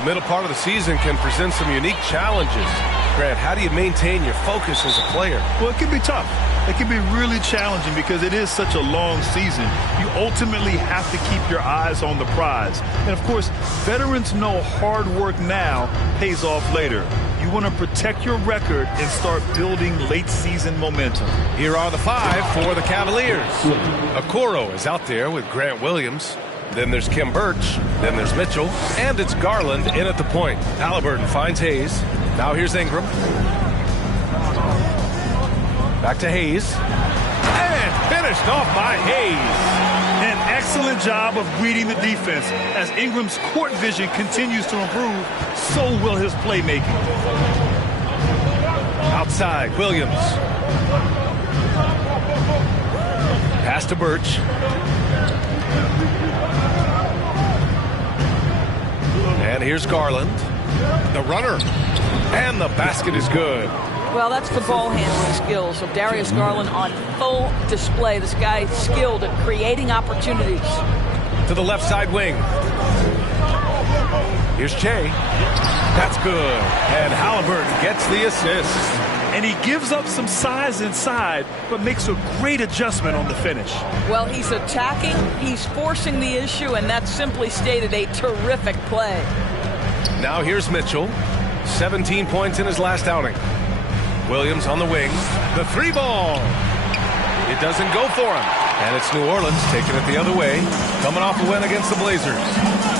The middle part of the season can present some unique challenges. Grant, how do you maintain your focus as a player? Well, it can be tough. It can be really challenging because it is such a long season. You ultimately have to keep your eyes on the prize. And, of course, veterans know hard work now pays off later. You want to protect your record and start building late-season momentum. Here are the 5 for the Cavaliers. Okoro is out there with Grant Williams. Then there's Kim Birch. Then there's Mitchell. And it's Garland in at the point. Halliburton finds Hayes. Now here's Ingram. Back to Hayes. And finished off by Hayes. An excellent job of reading the defense. As Ingram's court vision continues to improve, so will his playmaking. Outside, Williams. Pass to Birch. And here's Garland. The runner. And the basket is good. Well, that's the ball handling skills of Darius Garland on full display. This guy is skilled at creating opportunities. To the left side wing. Here's Che. That's good. And Halliburton gets the assist. And he gives up some size inside, but makes a great adjustment on the finish. Well, he's attacking, he's forcing the issue, and that's simply stated a terrific play. Now here's Mitchell. 17 points in his last outing. Williams on the wing. The 3-ball. It doesn't go for him. And it's New Orleans taking it the other way. Coming off a win against the Blazers.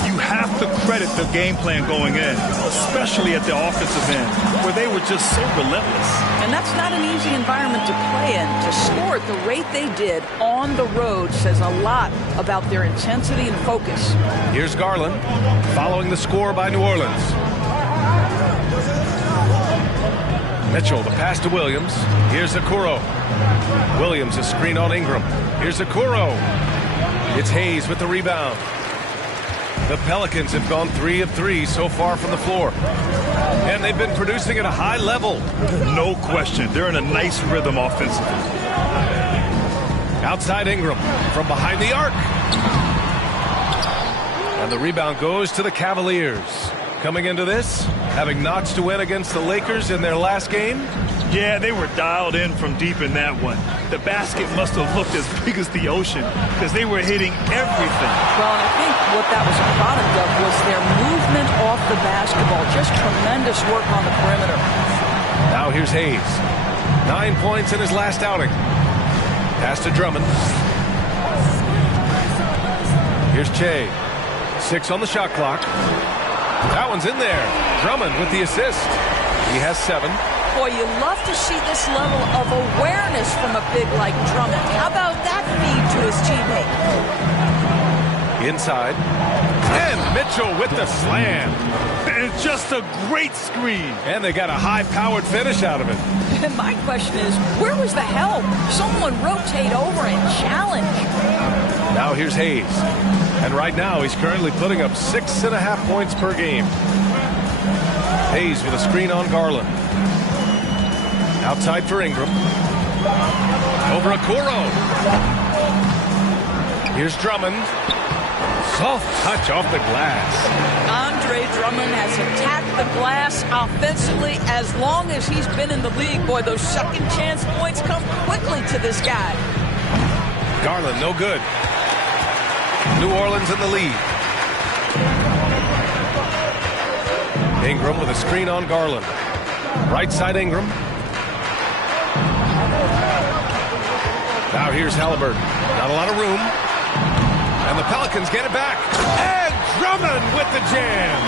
You have to credit the game plan going in, especially at the offensive end, where they were just so relentless. And that's not an easy environment to play in. To score at the rate they did on the road says a lot about their intensity and focus. Here's Garland following the score by New Orleans. Mitchell, the pass to Williams. Here's Okoro. Williams, a screen on Ingram. Here's Okoro. It's Hayes with the rebound. The Pelicans have gone 3 of 3 so far from the floor. And they've been producing at a high level. No question. They're in a nice rhythm offensively. Outside Ingram from behind the arc. And the rebound goes to the Cavaliers. Coming into this, having notched to win against the Lakers in their last game. Yeah, they were dialed in from deep in that one. The basket must have looked as big as the ocean because they were hitting everything. Well, and I think what that was a product of was their movement off the basketball. Just tremendous work on the perimeter. Now here's Hayes. 9 points in his last outing. Pass to Drummond. Here's Che. 6 on the shot clock. That one's in there. Drummond with the assist. He has 7. Boy, you love to see this level of awareness from a big like Drummond. How about that feed to his teammate? Inside. And Mitchell with the slam. And just a great screen. And they got a high-powered finish out of it. And my question is, where was the help? Someone rotate over and challenge. Now here's Hayes. And right now he's currently putting up 6.5 points per game. Hayes with a screen on Garland. Outside for Ingram. Over Okoro. Here's Drummond. Soft touch off the glass. Andre Drummond has attacked the glass offensively as long as he's been in the league. Boy, those second chance points come quickly to this guy. Garland, no good. New Orleans in the lead. Ingram with a screen on Garland. Right side Ingram. Now here's Halliburton. Not a lot of room. And the Pelicans get it back. And Drummond with the jam.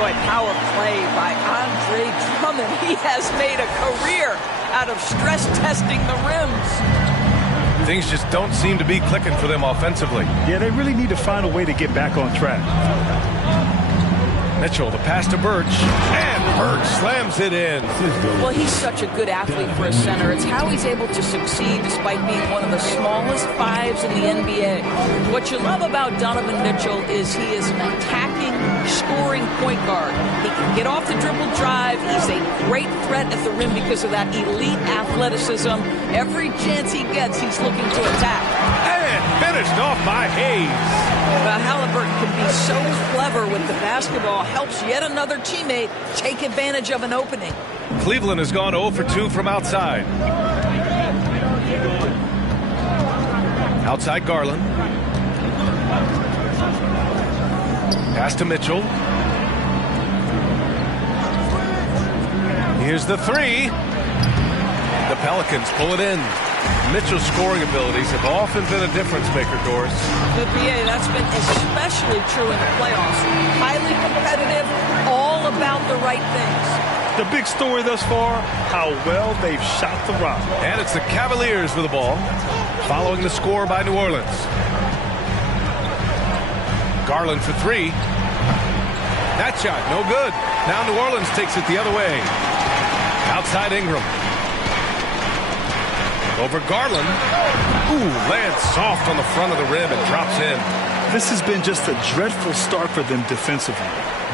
Boy, power play by Andre Drummond. He has made a career out of stress testing the rims. Things just don't seem to be clicking for them offensively. Yeah, they really need to find a way to get back on track. Mitchell, the pass to Birch. And Birch slams it in. Well, he's such a good athlete for a center. It's how he's able to succeed despite being one of the smallest 5s in the NBA. What you love about Donovan Mitchell is he is an attacking, scoring point guard. He can get off the dribble drive. He's a great threat at the rim because of that elite athleticism. Every chance he gets, he's looking to attack. And finished off by Hayes. Well, Halliburton can be So clever with the basketball, helps yet another teammate take advantage of an opening. Cleveland has gone 0 for 2 from outside. Outside Garland. Pass to Mitchell. Here's the three. The Pelicans pull it in. Mitchell's scoring abilities have often been a difference maker, Doris. The PA, that's been especially true in the playoffs. Highly competitive, all about the right things. The big story thus far, how well they've shot the rock. And it's the Cavaliers with the ball, following the score by New Orleans. Garland for three. That shot, no good. Now New Orleans takes it the other way. Outside Ingram. Over Garland. Ooh, lands soft on the front of the rim and drops in. This has been just a dreadful start for them defensively.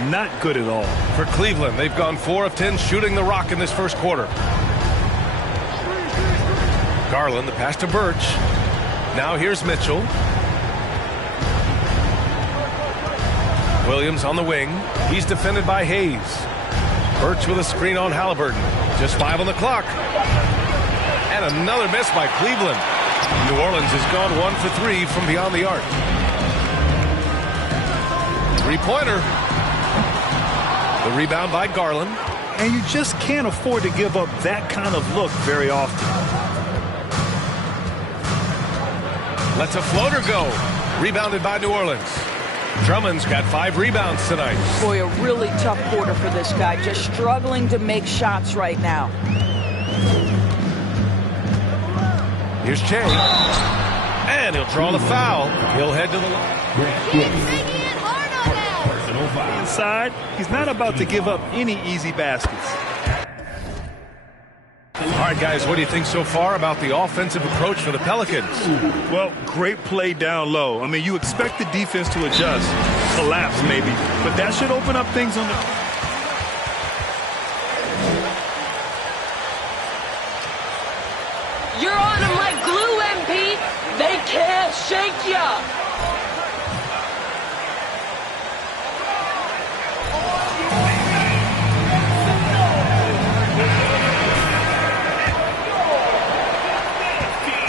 Not good at all. For Cleveland, they've gone 4 of 10 shooting the rock in this first quarter. Garland, the pass to Birch. Now here's Mitchell. Williams on the wing. He's defended by Hayes. Birch with a screen on Halliburton. Just 5 on the clock. And another miss by Cleveland. New Orleans has gone 1 for 3 from beyond the arc. Three-pointer. The rebound by Garland. And you just can't afford to give up that kind of look very often. Lets a floater go. Rebounded by New Orleans. Drummond's got 5 rebounds tonight. Boy, a really tough quarter for this guy. Just struggling to make shots right now. Here's Che. And he'll draw the foul. He'll head to the line. Inside, he's not about to give up any easy baskets. All right, guys, what do you think so far about the offensive approach for the Pelicans? Well, great play down low. I mean, you expect the defense to adjust, collapse maybe, but that should open up things on the... You're on them like glue, MP. They can't shake ya.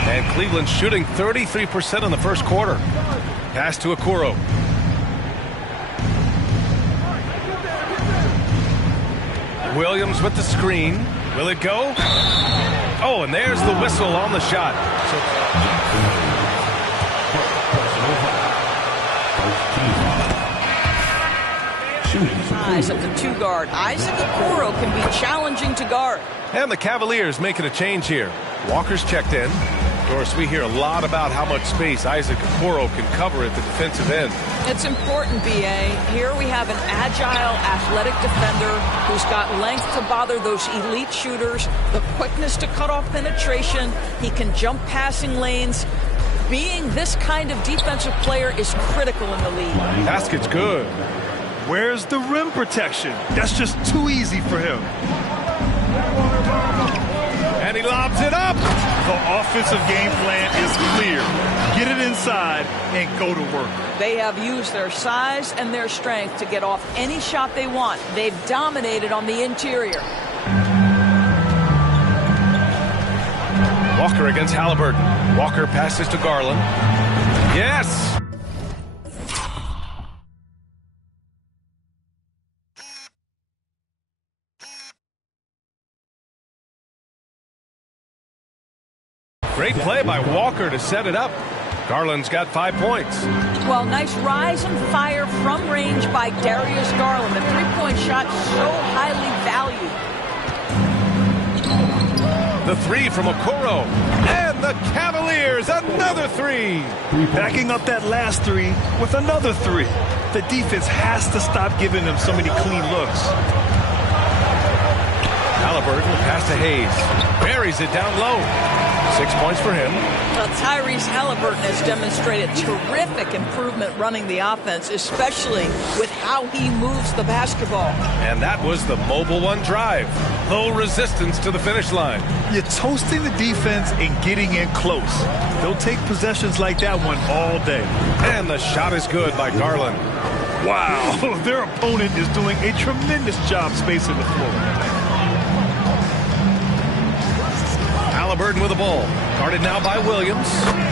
And Cleveland shooting 33% in the first quarter. Pass to Okoro. Williams with the screen. Will it go? Oh, and there's the whistle on the shot. Size of the 2 guard. Isaac Okoro can be challenging to guard. And the Cavaliers making a change here. Walker's checked in. Doris, we hear a lot about how much space Isaac Okoro can cover at the defensive end. It's important, B.A. Here we have an agile, athletic defender who's got length to bother those elite shooters, the quickness to cut off penetration. He can jump passing lanes. Being this kind of defensive player is critical in the league. Basket's good. Where's the rim protection? That's just too easy for him. And he lobs it up. The offensive game plan is clear. Get it inside and go to work. They have used their size and their strength to get off any shot they want. They've dominated on the interior. Walker against Halliburton. Walker passes to Garland. Yes! Great play by Walker to set it up. Garland's got 5 points. Well, nice rise and fire from range by Darius Garland. The three-point shot so highly valued. The 3 from Okoro. And the Cavaliers, another 3. Backing up that last 3 with another 3. The defense has to stop giving them so many clean looks. Halliburton pass to Hayes. Buries it down low. 6 points for him. Well, Tyrese Halliburton has demonstrated terrific improvement running the offense, especially with how he moves the basketball. And that was the mobile 1 drive. Low resistance to the finish line. You're toasting the defense and getting in close. They'll take possessions like that one all day. And the shot is good by Garland. Wow, their opponent is doing a tremendous job spacing the floor. Halliburton with the ball. Guarded now by Williams.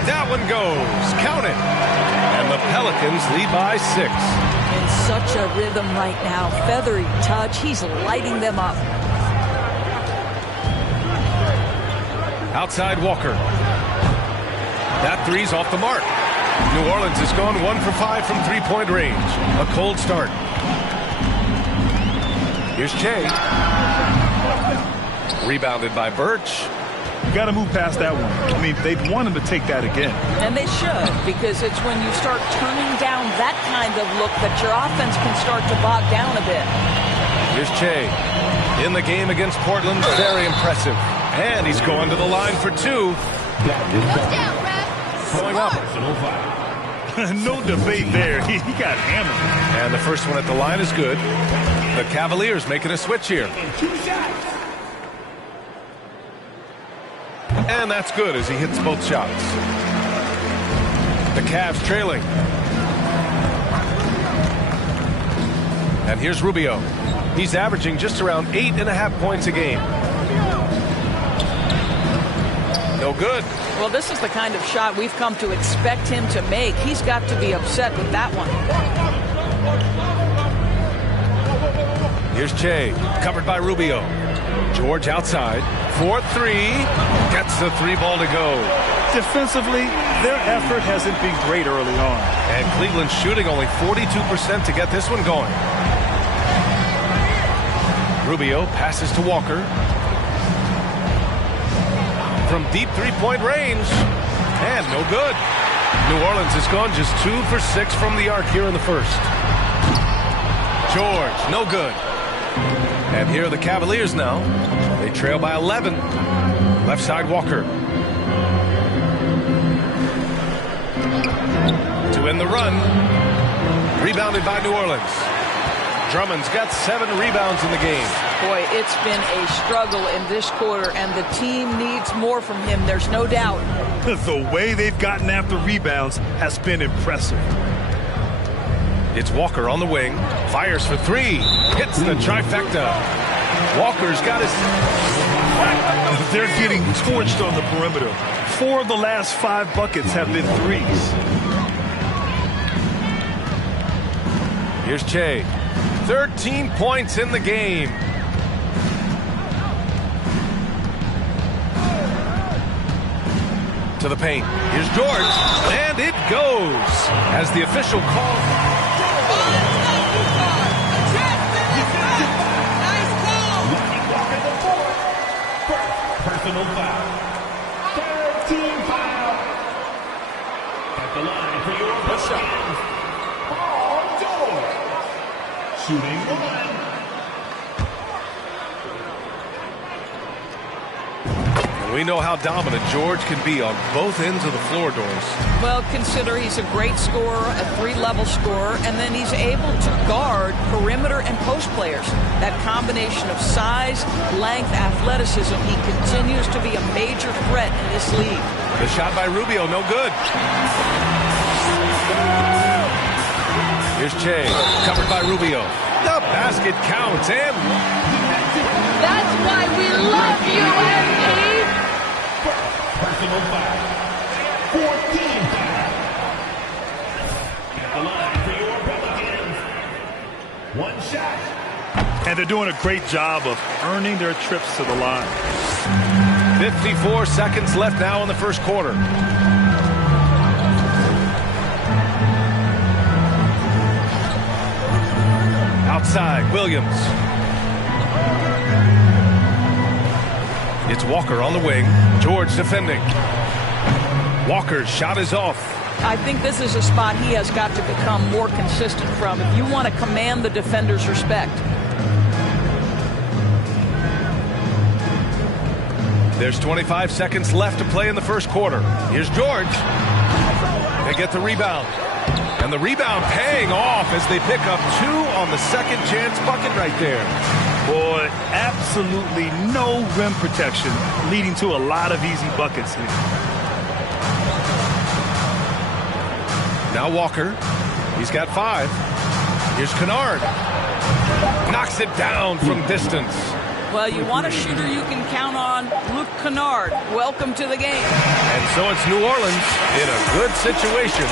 That one goes. Count it. And the Pelicans lead by 6. In such a rhythm right now. Feathery touch. He's lighting them up. Outside Walker. That three's off the mark. New Orleans has gone 1 for 5 from three-point range. A cold start. Here's Che. Rebounded by Birch. You got to move past that one. I mean, they'd want him to take that again. And they should, because it's when you start turning down that kind of look that your offense can start to bog down a bit. Here's Che. In the game against Portland, very impressive. And he's going to the line for 2. Going up. No debate there. He got hammered. And the first one at the line is good. The Cavaliers making a switch here. And that's good as he hits both shots. The Cavs trailing. And here's Rubio. He's averaging just around 8.5 points a game. No good. Well, this is the kind of shot we've come to expect him to make. He's got to be upset with that one. Here's Che, covered by Rubio. George outside. 4-3. Gets the 3-ball to go. Defensively, their effort hasn't been great early on. And Cleveland's shooting only 42% to get this one going. Rubio passes to Walker. From deep three-point range. And no good. New Orleans has gone just 2 for 6 from the arc here in the first. George, no good. And here are the Cavaliers now. They trail by 11. Left side Walker. To end the run. Rebounded by New Orleans. Drummond's got 7 rebounds in the game. Boy, it's been a struggle in this quarter, and the team needs more from him. There's no doubt. The way they've gotten after rebounds has been impressive. It's Walker on the wing. Fires for 3. Hits the trifecta. Walker's got his... They're getting torched on the perimeter. 4 of the last 5 buckets have been threes. Here's Che. 13 points in the game. To the paint. Here's George. And it goes. As the official calls. Personal foul. 13 foul. At the line for your Pelicans. Paul George. Shooting 1. We know how dominant George can be on both ends of the floor, Doris. Well, consider he's a great scorer, a 3-level scorer, and then he's able to guard perimeter and post players. That combination of size, length, athleticism, he continues to be a major threat in this league. The shot by Rubio, no good. Here's Che, covered by Rubio. The basket counts, and... That's why we love you, MP! Personal foul. 14 foul. At the line for your Pelicans. 1 shot. And they're doing a great job of earning their trips to the line. 54 seconds left now in the first quarter. Outside, Williams. It's Walker on the wing. George defending. Walker's shot is off. I think this is a spot he has got to become more consistent from if you want to command the defender's respect. There's 25 seconds left to play in the first quarter. Here's George. They get the rebound. And the rebound paying off as they pick up 2 on the second chance bucket right there. Boy, absolutely no rim protection, leading to a lot of easy buckets here. Now Walker. He's got 5. Here's Kennard. Knocks it down from distance. Well, you want a shooter you can count on. Luke Kennard, welcome to the game. And so it's New Orleans in a good situation.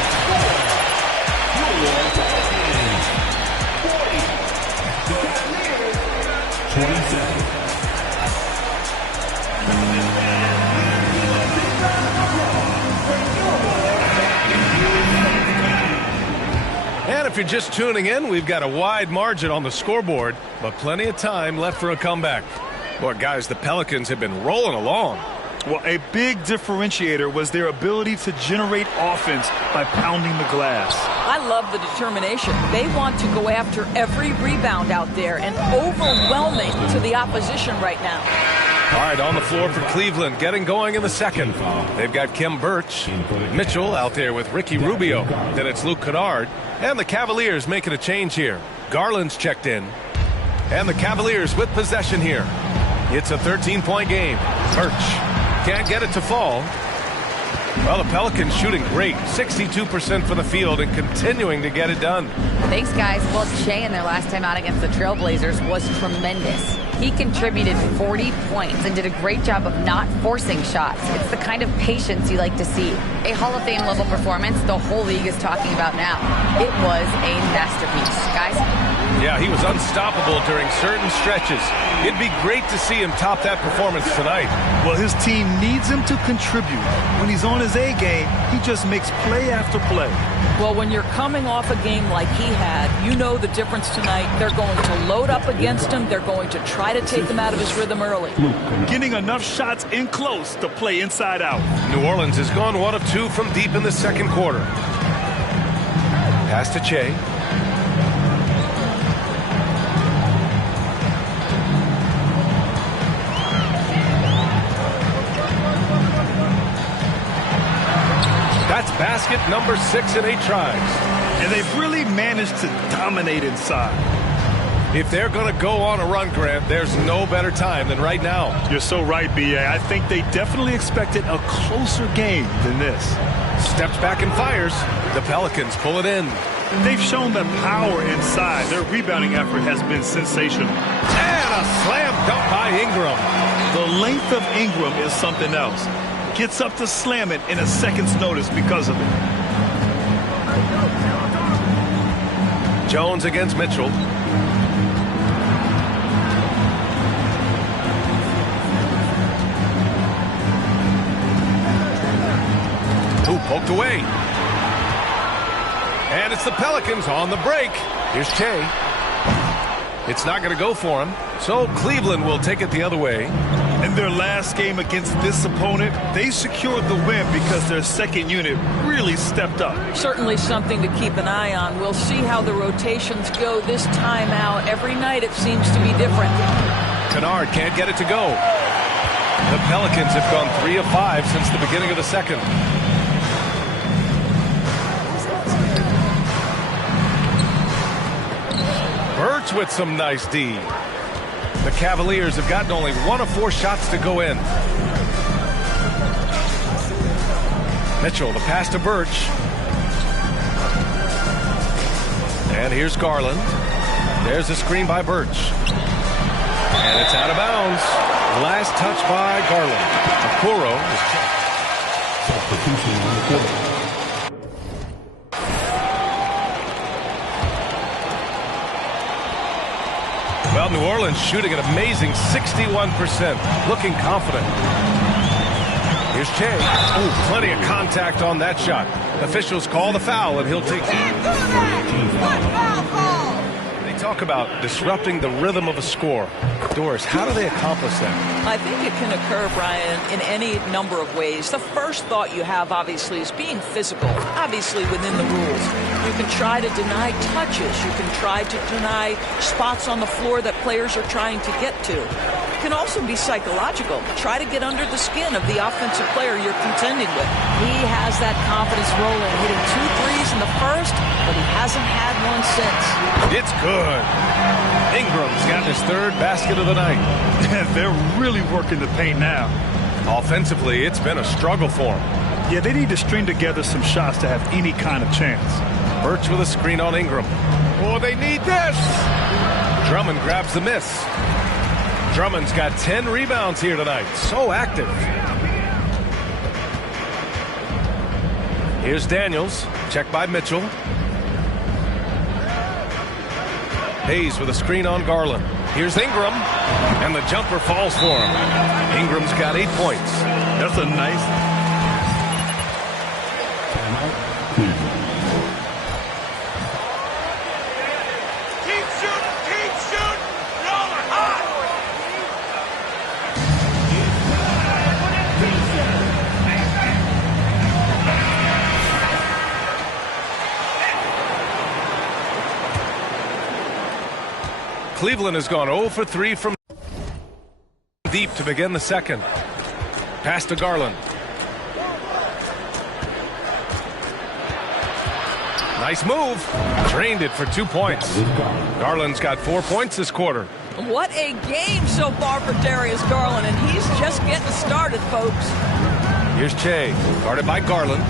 And if you're just tuning in, we've got a wide margin on the scoreboard, but plenty of time left for a comeback. Boy, guys, the Pelicans have been rolling along. Well, a big differentiator was their ability to generate offense by pounding the glass. I love the determination. They want to go after every rebound out there and overwhelming to the opposition right now. All right, on the floor for Cleveland, getting going in the second. They've got Kim Birch, Mitchell out there with Ricky Rubio. Then it's Luke Kennard. And the Cavaliers making a change here. Garland's checked in. And the Cavaliers with possession here. It's a 13-point game. Birch can't get it to fall. Well, the Pelicans shooting great. 62% from the field and continuing to get it done. Thanks, guys. Well, Shea in their last time out against the Trailblazers was tremendous. He contributed 40 points and did a great job of not forcing shots. It's the kind of patience you like to see. A Hall of Fame level performance the whole league is talking about now. It was a masterpiece. Guys? Yeah, he was unstoppable during certain stretches. It'd be great to see him top that performance tonight. Well, his team needs him to contribute. When he's on his A game, he just makes play after play. Well, when you're coming off a game like he had, you know the difference tonight. They're going to load up against him. They're going to try to take him out of his rhythm early. Getting enough shots in close to play inside out. New Orleans has gone 1 of 2 from deep in the second quarter. Pass to Che. That's basket number 6 in 8 tries. And they've really managed to dominate inside. If they're going to go on a run, Grant, there's no better time than right now. You're so right, B.A. I think they definitely expected a closer game than this. Steps back and fires. The Pelicans pull it in. They've shown them power inside. Their rebounding effort has been sensational. And a slam dunk by Ingram. The length of Ingram is something else. Gets up to slam it in a second's notice because of it. Jones against Mitchell. Ooh, poked away. And it's the Pelicans on the break. Here's Che. It's not going to go for him. So Cleveland will take it the other way. In their last game against this opponent, they secured the win because their second unit really stepped up. Certainly something to keep an eye on. We'll see how the rotations go this time out. Every night it seems to be different. Kennard can't get it to go. The Pelicans have gone 3 of 5 since the beginning of the second. Birch with some nice D. The Cavaliers have gotten only 1 of 4 shots to go in. Mitchell, the pass to Birch. And here's Garland. There's a screen by Birch. And it's out of bounds. Last touch by Garland. Okoro is well, New Orleans shooting an amazing 61%, looking confident. Here's Che. Ooh, plenty of contact on that shot. Officials call the foul, and he'll take They talk about disrupting the rhythm of a score. Doris, how do they accomplish that? I think it can occur, Brian, in any number of ways. The first thought you have, obviously, is being physical, obviously within the rules. You can try to deny touches. You can try to deny spots on the floor that players are trying to get to. It can also be psychological. Try to get under the skin of the offensive player you're contending with. He has that confidence rolling, hitting 2 threes in the first, but he hasn't had one since. It's good. Ingram's got his 3rd basket of the night. They're really working the paint now. Offensively, it's been a struggle for them. Yeah, they need to string together some shots to have any kind of chance. Birch with a screen on Ingram. Oh, they need this. Drummond grabs the miss. Drummond's got 10 rebounds here tonight. So active. Here's Daniels. Checked by Mitchell. Hayes with a screen on Garland. Here's Ingram. And the jumper falls for him. Ingram's got 8 points. That's a nice... Cleveland has gone 0 for 3 from deep to begin the second. Pass to Garland. Nice move. Drained it for 2 points. Garland's got 4 points this quarter. What a game so far for Darius Garland, and he's just getting started, folks. Here's Che, guarded by Garland.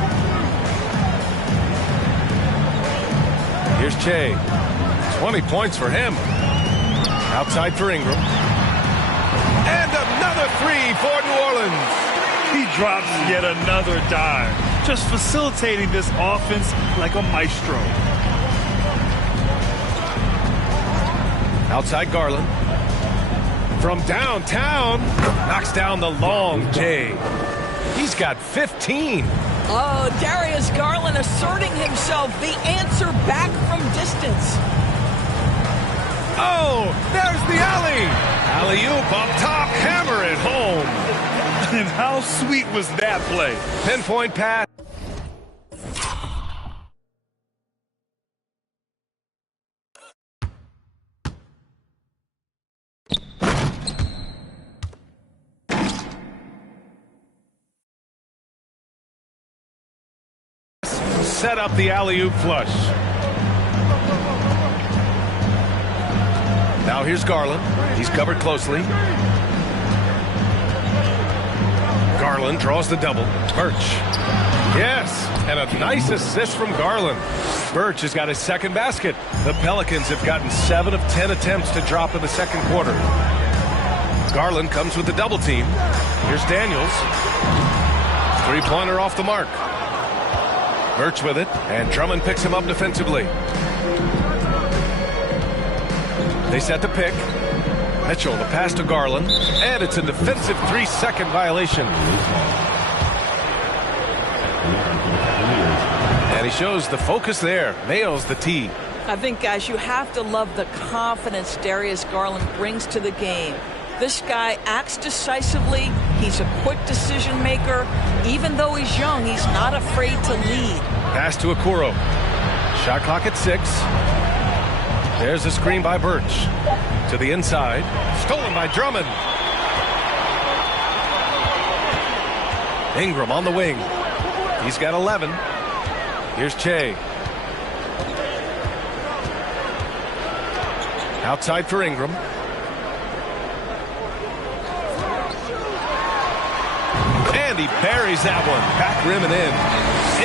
Here's Che. 20 points for him. Outside for Ingram. And another three for New Orleans. He drops yet another dime. Just facilitating this offense like a maestro. Outside Garland. From downtown. Knocks down the long J. He's got 15. Oh, Darius Garland asserting himself. The answer back from distance. Oh, there's the alley. Alley-oop up top, hammer it home. And how sweet was that play? Pinpoint pass. Set up the alley-oop flush. Now here's Garland. He's covered closely. Garland draws the double. Birch. Yes, and a nice assist from Garland. Birch has got his second basket. The Pelicans have gotten 7 of 10 attempts to drop in the second quarter. Garland comes with the double team. Here's Daniels. Three-pointer off the mark. Birch with it, and Drummond picks him up defensively. They set the pick. Mitchell, the pass to Garland, and it's a defensive 3-second violation. And he shows the focus there. Nails the tee. I think, guys, you have to love the confidence Darius Garland brings to the game. This guy acts decisively. He's a quick decision maker. Even though he's young, he's not afraid to lead. Pass to Okoro. Shot clock at 6. There's a screen by Birch. To the inside. Stolen by Drummond. Ingram on the wing. He's got 11. Here's Che. Outside for Ingram. And he buries that one. Back rim and in.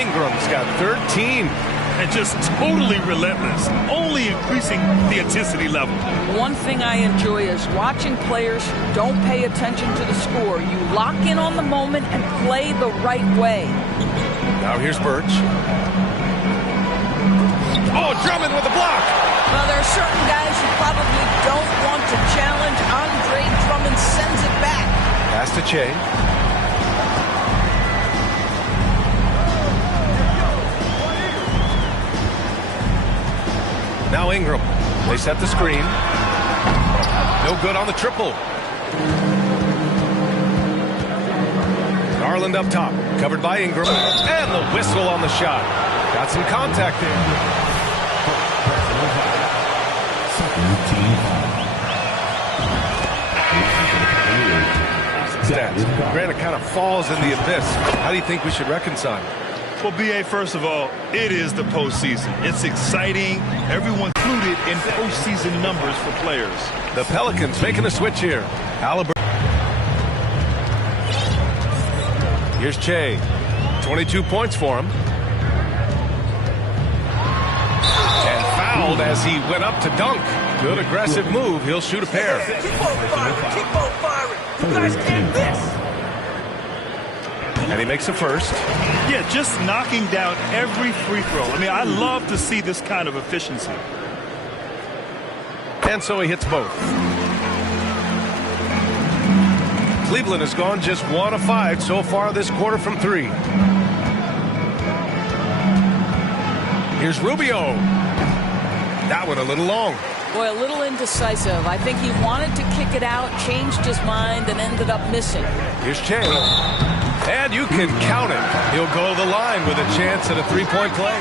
Ingram's got 13. And just totally relentless, only increasing the intensity level. One thing I enjoy is watching players who don't pay attention to the score. You lock in on the moment and play the right way. Now here's Birch. Oh, Drummond with the block. Well, there are certain guys who probably don't want to challenge. Andre Drummond sends it back. Pass to Che. Now Ingram. They set the screen. No good on the triple. Garland up top. Covered by Ingram. And the whistle on the shot. Got some contact there. Stats. Grant, it kind of falls in the abyss. How do you think we should reconcile? Well, B.A., first of all, it is the postseason. It's exciting. Everyone included in postseason numbers for players. The Pelicans making a switch here. Halliburton. Here's Che. 22 points for him. fouled as he went up to dunk. Good aggressive move. He'll shoot a pair. Keep on firing. Keep on firing. You guys can't miss. And he makes a first. Yeah, just knocking down every free throw. I mean, I love to see this kind of efficiency. And so he hits both. Cleveland has gone just 1 of 5 so far this quarter from 3. Here's Rubio. That one a little long. Boy, a little indecisive. I think he wanted to kick it out, changed his mind, and ended up missing. Here's Che. And you can count it. He'll go to the line with a chance at a three-point play.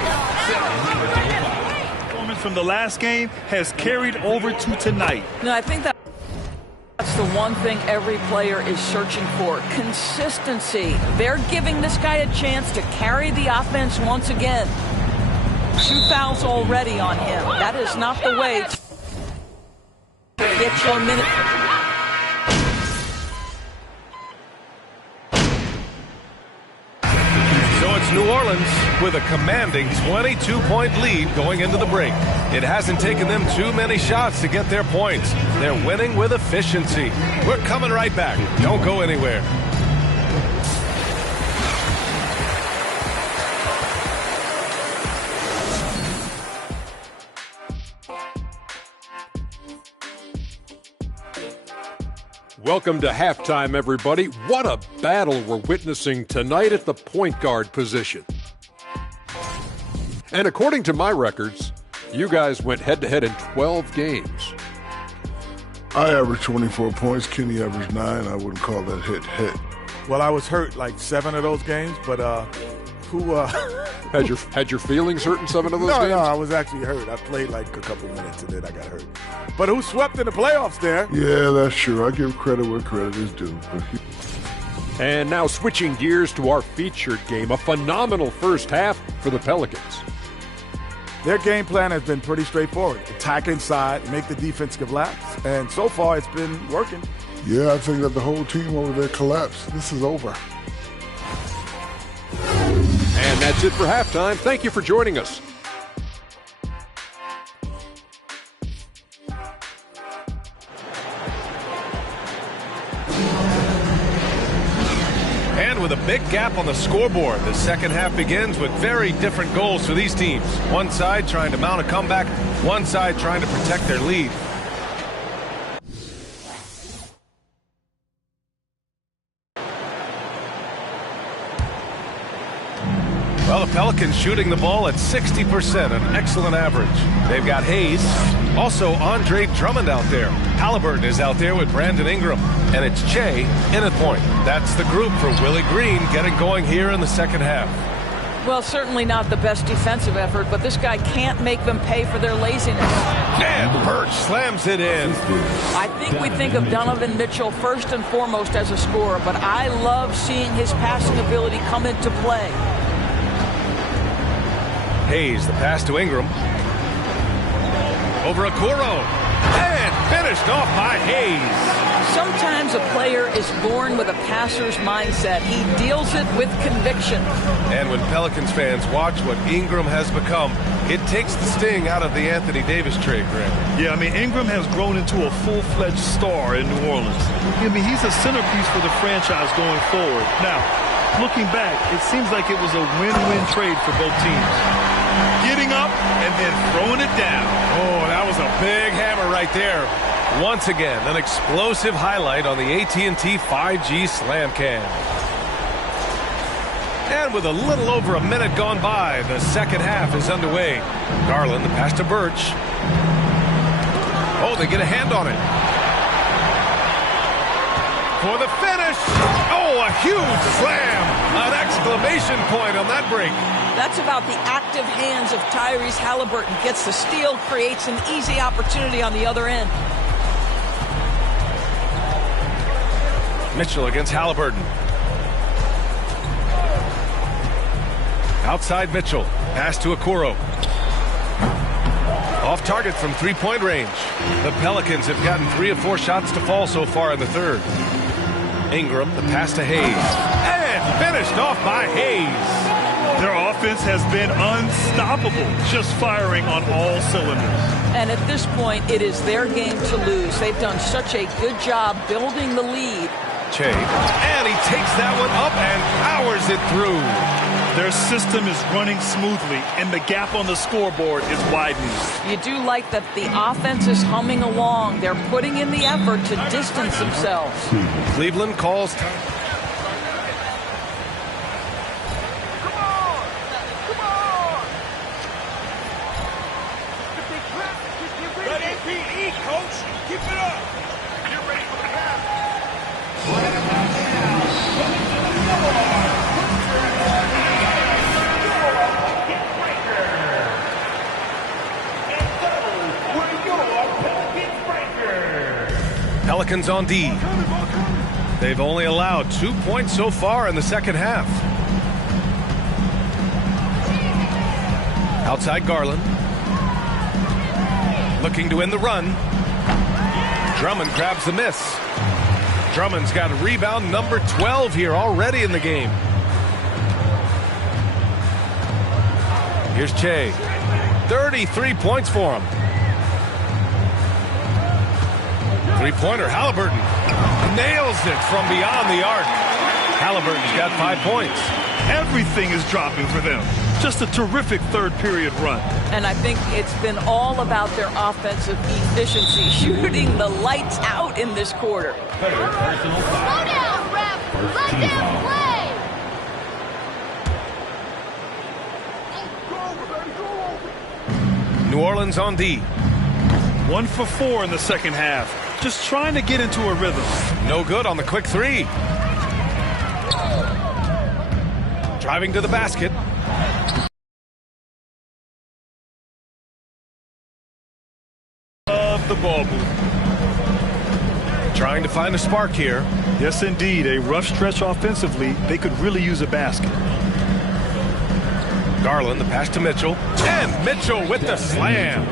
Performance from the last game has carried over to tonight. No, I think that's the one thing every player is searching for. Consistency. They're giving this guy a chance to carry the offense once again. 2 fouls already on him. That is not the way to get your minute. So it's New Orleans with a commanding 22-point lead going into the break. It hasn't taken them too many shots to get their points. They're winning with efficiency. We're coming right back. Don't go anywhere. Welcome to halftime, everybody. What a battle we're witnessing tonight at the point guard position. And according to my records, you guys went head-to-head in 12 games. I averaged 24 points. Kenny averaged 9. I wouldn't call that hit. Well, I was hurt like 7 of those games, but Had your feelings hurt in 7 of those games? No, I was actually hurt. I played like a couple minutes and then I got hurt. But who swept in the playoffs there? Yeah, that's true. I give credit where credit is due. And now switching gears to our featured game, a phenomenal first half for the Pelicans. Their game plan has been pretty straightforward. Attack inside, make the defense collapse, and so far it's been working. Yeah, I think that the whole team over there collapsed. This is over. And that's it for halftime. Thank you for joining us. And with a big gap on the scoreboard, the second half begins with very different goals for these teams. One side trying to mount a comeback, one side trying to protect their lead. Well, the Pelicans shooting the ball at 60%, an excellent average. They've got Hayes, also Andre Drummond out there. Halliburton is out there with Brandon Ingram, and it's Che in at point. That's the group for Willie Green getting going here in the second half. Well, certainly not the best defensive effort, but this guy can't make them pay for their laziness. And Birch slams it in. I think we think of Donovan Mitchell first and foremost as a scorer, but I love seeing his passing ability come into play. Hayes, the pass to Ingram. Over Okoro. And finished off by Hayes. Sometimes a player is born with a passer's mindset. He deals it with conviction. And when Pelicans fans watch what Ingram has become, it takes the sting out of the Anthony Davis trade, Grant. Yeah, I mean, Ingram has grown into a full-fledged star in New Orleans. I mean, he's a centerpiece for the franchise going forward. Now, looking back, it seems like it was a win-win trade for both teams. Getting up and then throwing it down. Oh, that was a big hammer right there. Once again, an explosive highlight on the AT&T 5G Slam Cam. And with a little over a minute gone by, the second half is underway. Garland, the pass to Birch. Oh, they get a hand on it. For the finish. Oh, a huge slam. An exclamation point on that break. That's about the active hands of Tyrese Halliburton. Gets the steal, creates an easy opportunity on the other end. Mitchell against Halliburton. Outside Mitchell. Pass to Okoro. Off target from three-point range. The Pelicans have gotten 3 of 4 shots to fall so far in the third. Ingram, the pass to Hayes. And finished off by Hayes. Their offense has been unstoppable, just firing on all cylinders. And at this point, it is their game to lose. They've done such a good job building the lead. Che, and he takes that one up and powers it through. Their system is running smoothly, and the gap on the scoreboard is widening. You do like that the offense is humming along. They're putting in the effort to distance themselves. Cleveland calls time. Pelicans on D. They've only allowed 2 points so far in the second half. Outside Garland. Looking to end the run. Drummond grabs the miss. Drummond's got rebound number 12 here already in the game. Here's Che. 33 points for him. Three-pointer, Halliburton nails it from beyond the arc. Halliburton's got 5 points. Everything is dropping for them. Just a terrific third-period run. And I think it's been all about their offensive efficiency, shooting the lights out in this quarter. Slow down, ref! Let them play! New Orleans on D. 1 for 4 in the second half. Just trying to get into a rhythm. No good on the quick three. Driving to the basket. Of the ball move. Trying to find a spark here. Yes, indeed. A rough stretch offensively. They could really use a basket. Garland, the pass to Mitchell. And Mitchell with the slam.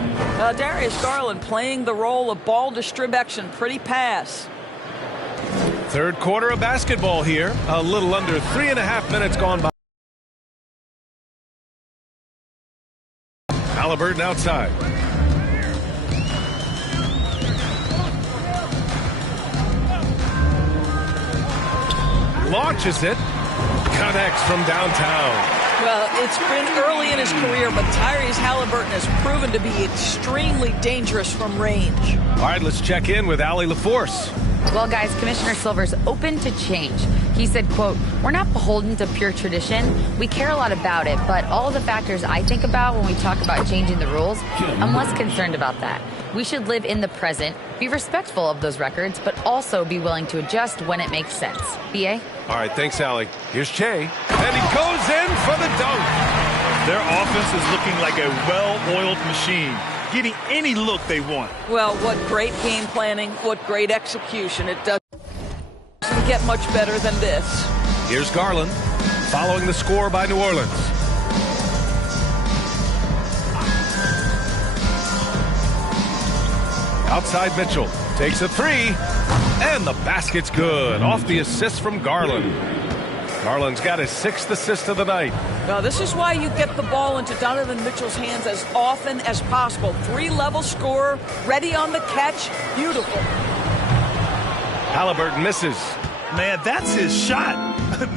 Darius Garland playing the role of ball distribution. Pretty pass. Third quarter of basketball here. A little under 3.5 minutes gone by. Halliburton outside. Launches it. Connects from downtown. Well, it's been early in his career, but Tyrese Halliburton has proven to be extremely dangerous from range. All right, let's check in with Allie LaForce. Well, guys, Commissioner Silver's open to change. He said, quote, "We're not beholden to pure tradition. We care a lot about it, but all the factors I think about when we talk about changing the rules, I'm less concerned about that. We should live in the present, be respectful of those records, but also be willing to adjust when it makes sense." B.A.? All right, thanks, Allie. Here's Che, and he goes in for the dunk. Their offense is looking like a well-oiled machine, getting any look they want. Well, what great game planning, what great execution. It doesn't get much better than this. Here's Garland, following the score by New Orleans. Outside Mitchell, takes a three, and the basket's good. Off the assist from Garland. Garland's got his 6th assist of the night. Now, this is why you get the ball into Donovan Mitchell's hands as often as possible. 3-level scorer, ready on the catch. Beautiful. Halliburton misses. Man, that's his shot.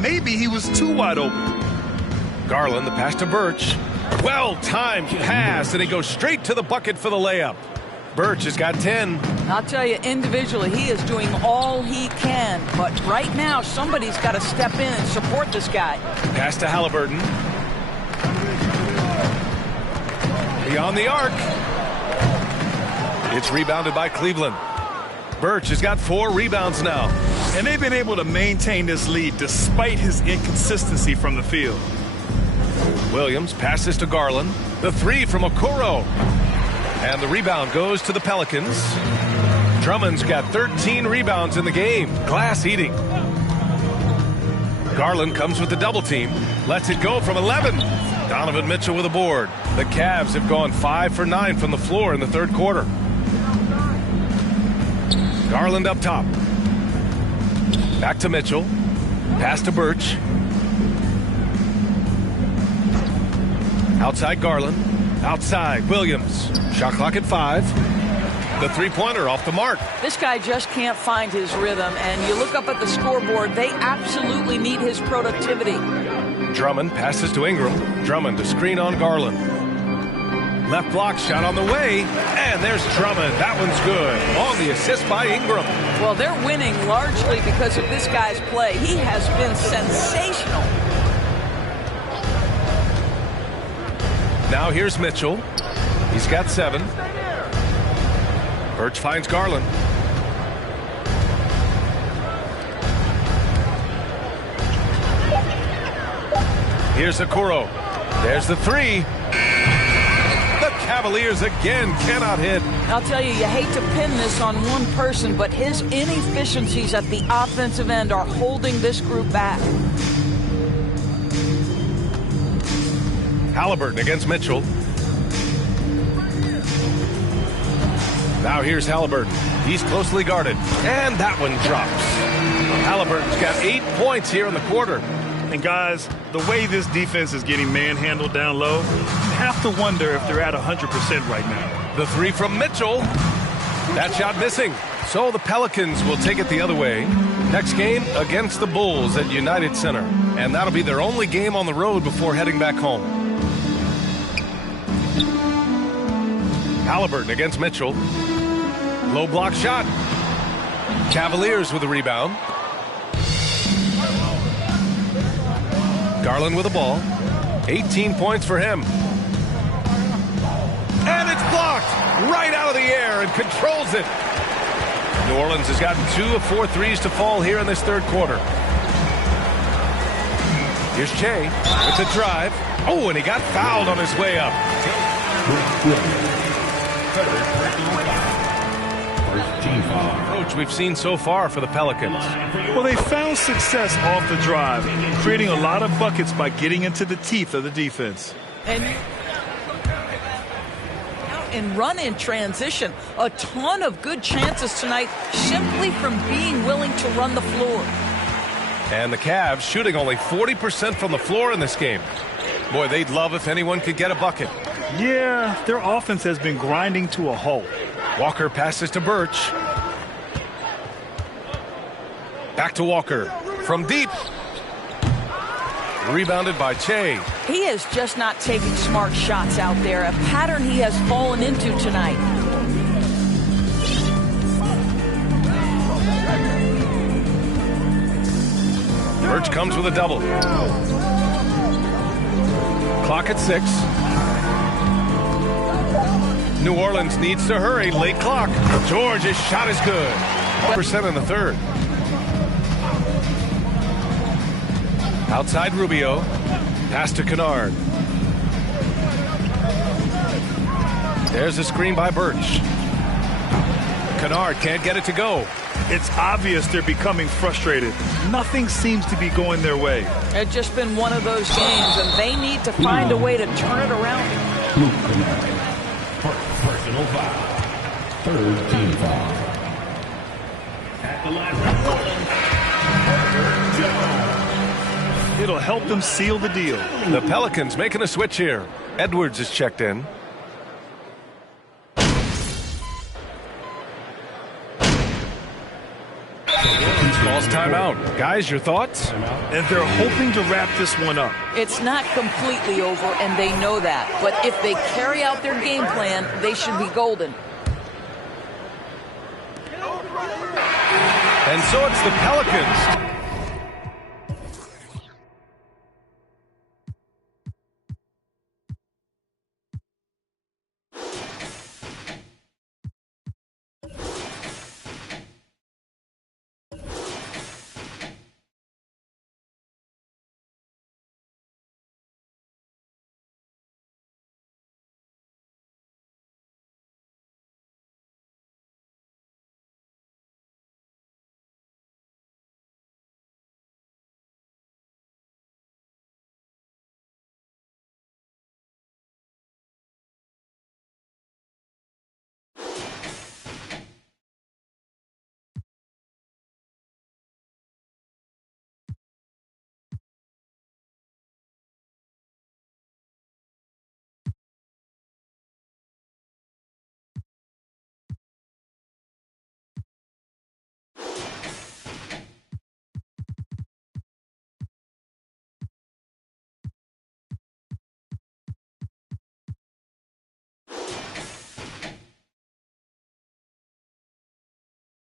Maybe he was too wide open. Garland, the pass to Birch. Well-timed pass, and he goes straight to the bucket for the layup. Birch has got 10. I'll tell you, individually, he is doing all he can. But right now, somebody's got to step in and support this guy. Pass to Halliburton. Beyond the arc. It's rebounded by Cleveland. Birch has got 4 rebounds now. And they've been able to maintain this lead despite his inconsistency from the field. Williams passes to Garland. The 3 from Okoro. And the rebound goes to the Pelicans. Drummond's got 13 rebounds in the game. Glass eating. Garland comes with the double team. Lets it go from 11. Donovan Mitchell with a board. The Cavs have gone 5 for 9 from the floor in the third quarter. Garland up top. Back to Mitchell. Pass to Birch. Outside Garland. Outside Williams. Shot clock at 5. The three-pointer off the mark. This guy just can't find his rhythm, and you look up at the scoreboard, they absolutely need his productivity. Drummond passes to Ingram. Drummond to screen on Garland. Left block shot on the way, and there's Drummond. That one's good. On the assist by Ingram. Well, they're winning largely because of this guy's play. He has been sensational. Now here's Mitchell. He's got 7. Birch finds Garland. Here's Okoro. There's the 3. The Cavaliers again cannot hit. I'll tell you hate to pin this on one person, but his inefficiencies at the offensive end are holding this group back. Halliburton against Mitchell. Now here's Halliburton. He's closely guarded. And that one drops. Halliburton's got 8 points here in the quarter. And guys, the way this defense is getting manhandled down low, you have to wonder if they're at 100% right now. The 3 from Mitchell. That shot missing. So the Pelicans will take it the other way. Next game against the Bulls at United Center. And that'll be their only game on the road before heading back home. Halliburton against Mitchell. Low block shot. Cavaliers with a rebound. Garland with the ball. 18 points for him. And it's blocked right out of the air and controls it. New Orleans has gotten 2 of 4 threes to fall here in this third quarter. Here's Che. It's a drive. Oh, and he got fouled on his way up. Approach we've seen so far for the Pelicans. Well, they found success off the drive, creating a lot of buckets by getting into the teeth of the defense. And run in transition. A ton of good chances tonight simply from being willing to run the floor. And the Cavs shooting only 40% from the floor in this game. Boy, they'd love if anyone could get a bucket. Yeah, their offense has been grinding to a halt. Walker passes to Birch. Back to Walker from deep. Rebounded by Che. He is just not taking smart shots out there, a pattern he has fallen into tonight. Birch comes with a double. Clock at 6. New Orleans needs to hurry. Late clock. George's shot is good. 1% in the third. Outside Rubio. Pass to Kennard. There's a screen by Birch. Kennard can't get it to go. It's obvious they're becoming frustrated. Nothing seems to be going their way. It's just been one of those games, and they need to find a way to turn it around. Personal foul. Third team foul. At the line for It'll help them seal the deal. The Pelicans making a switch here. Edwards is checked in. Calls timeout. Guys, your thoughts? And they're hoping to wrap this one up. It's not completely over, and they know that. But if they carry out their game plan, they should be golden. And so it's the Pelicans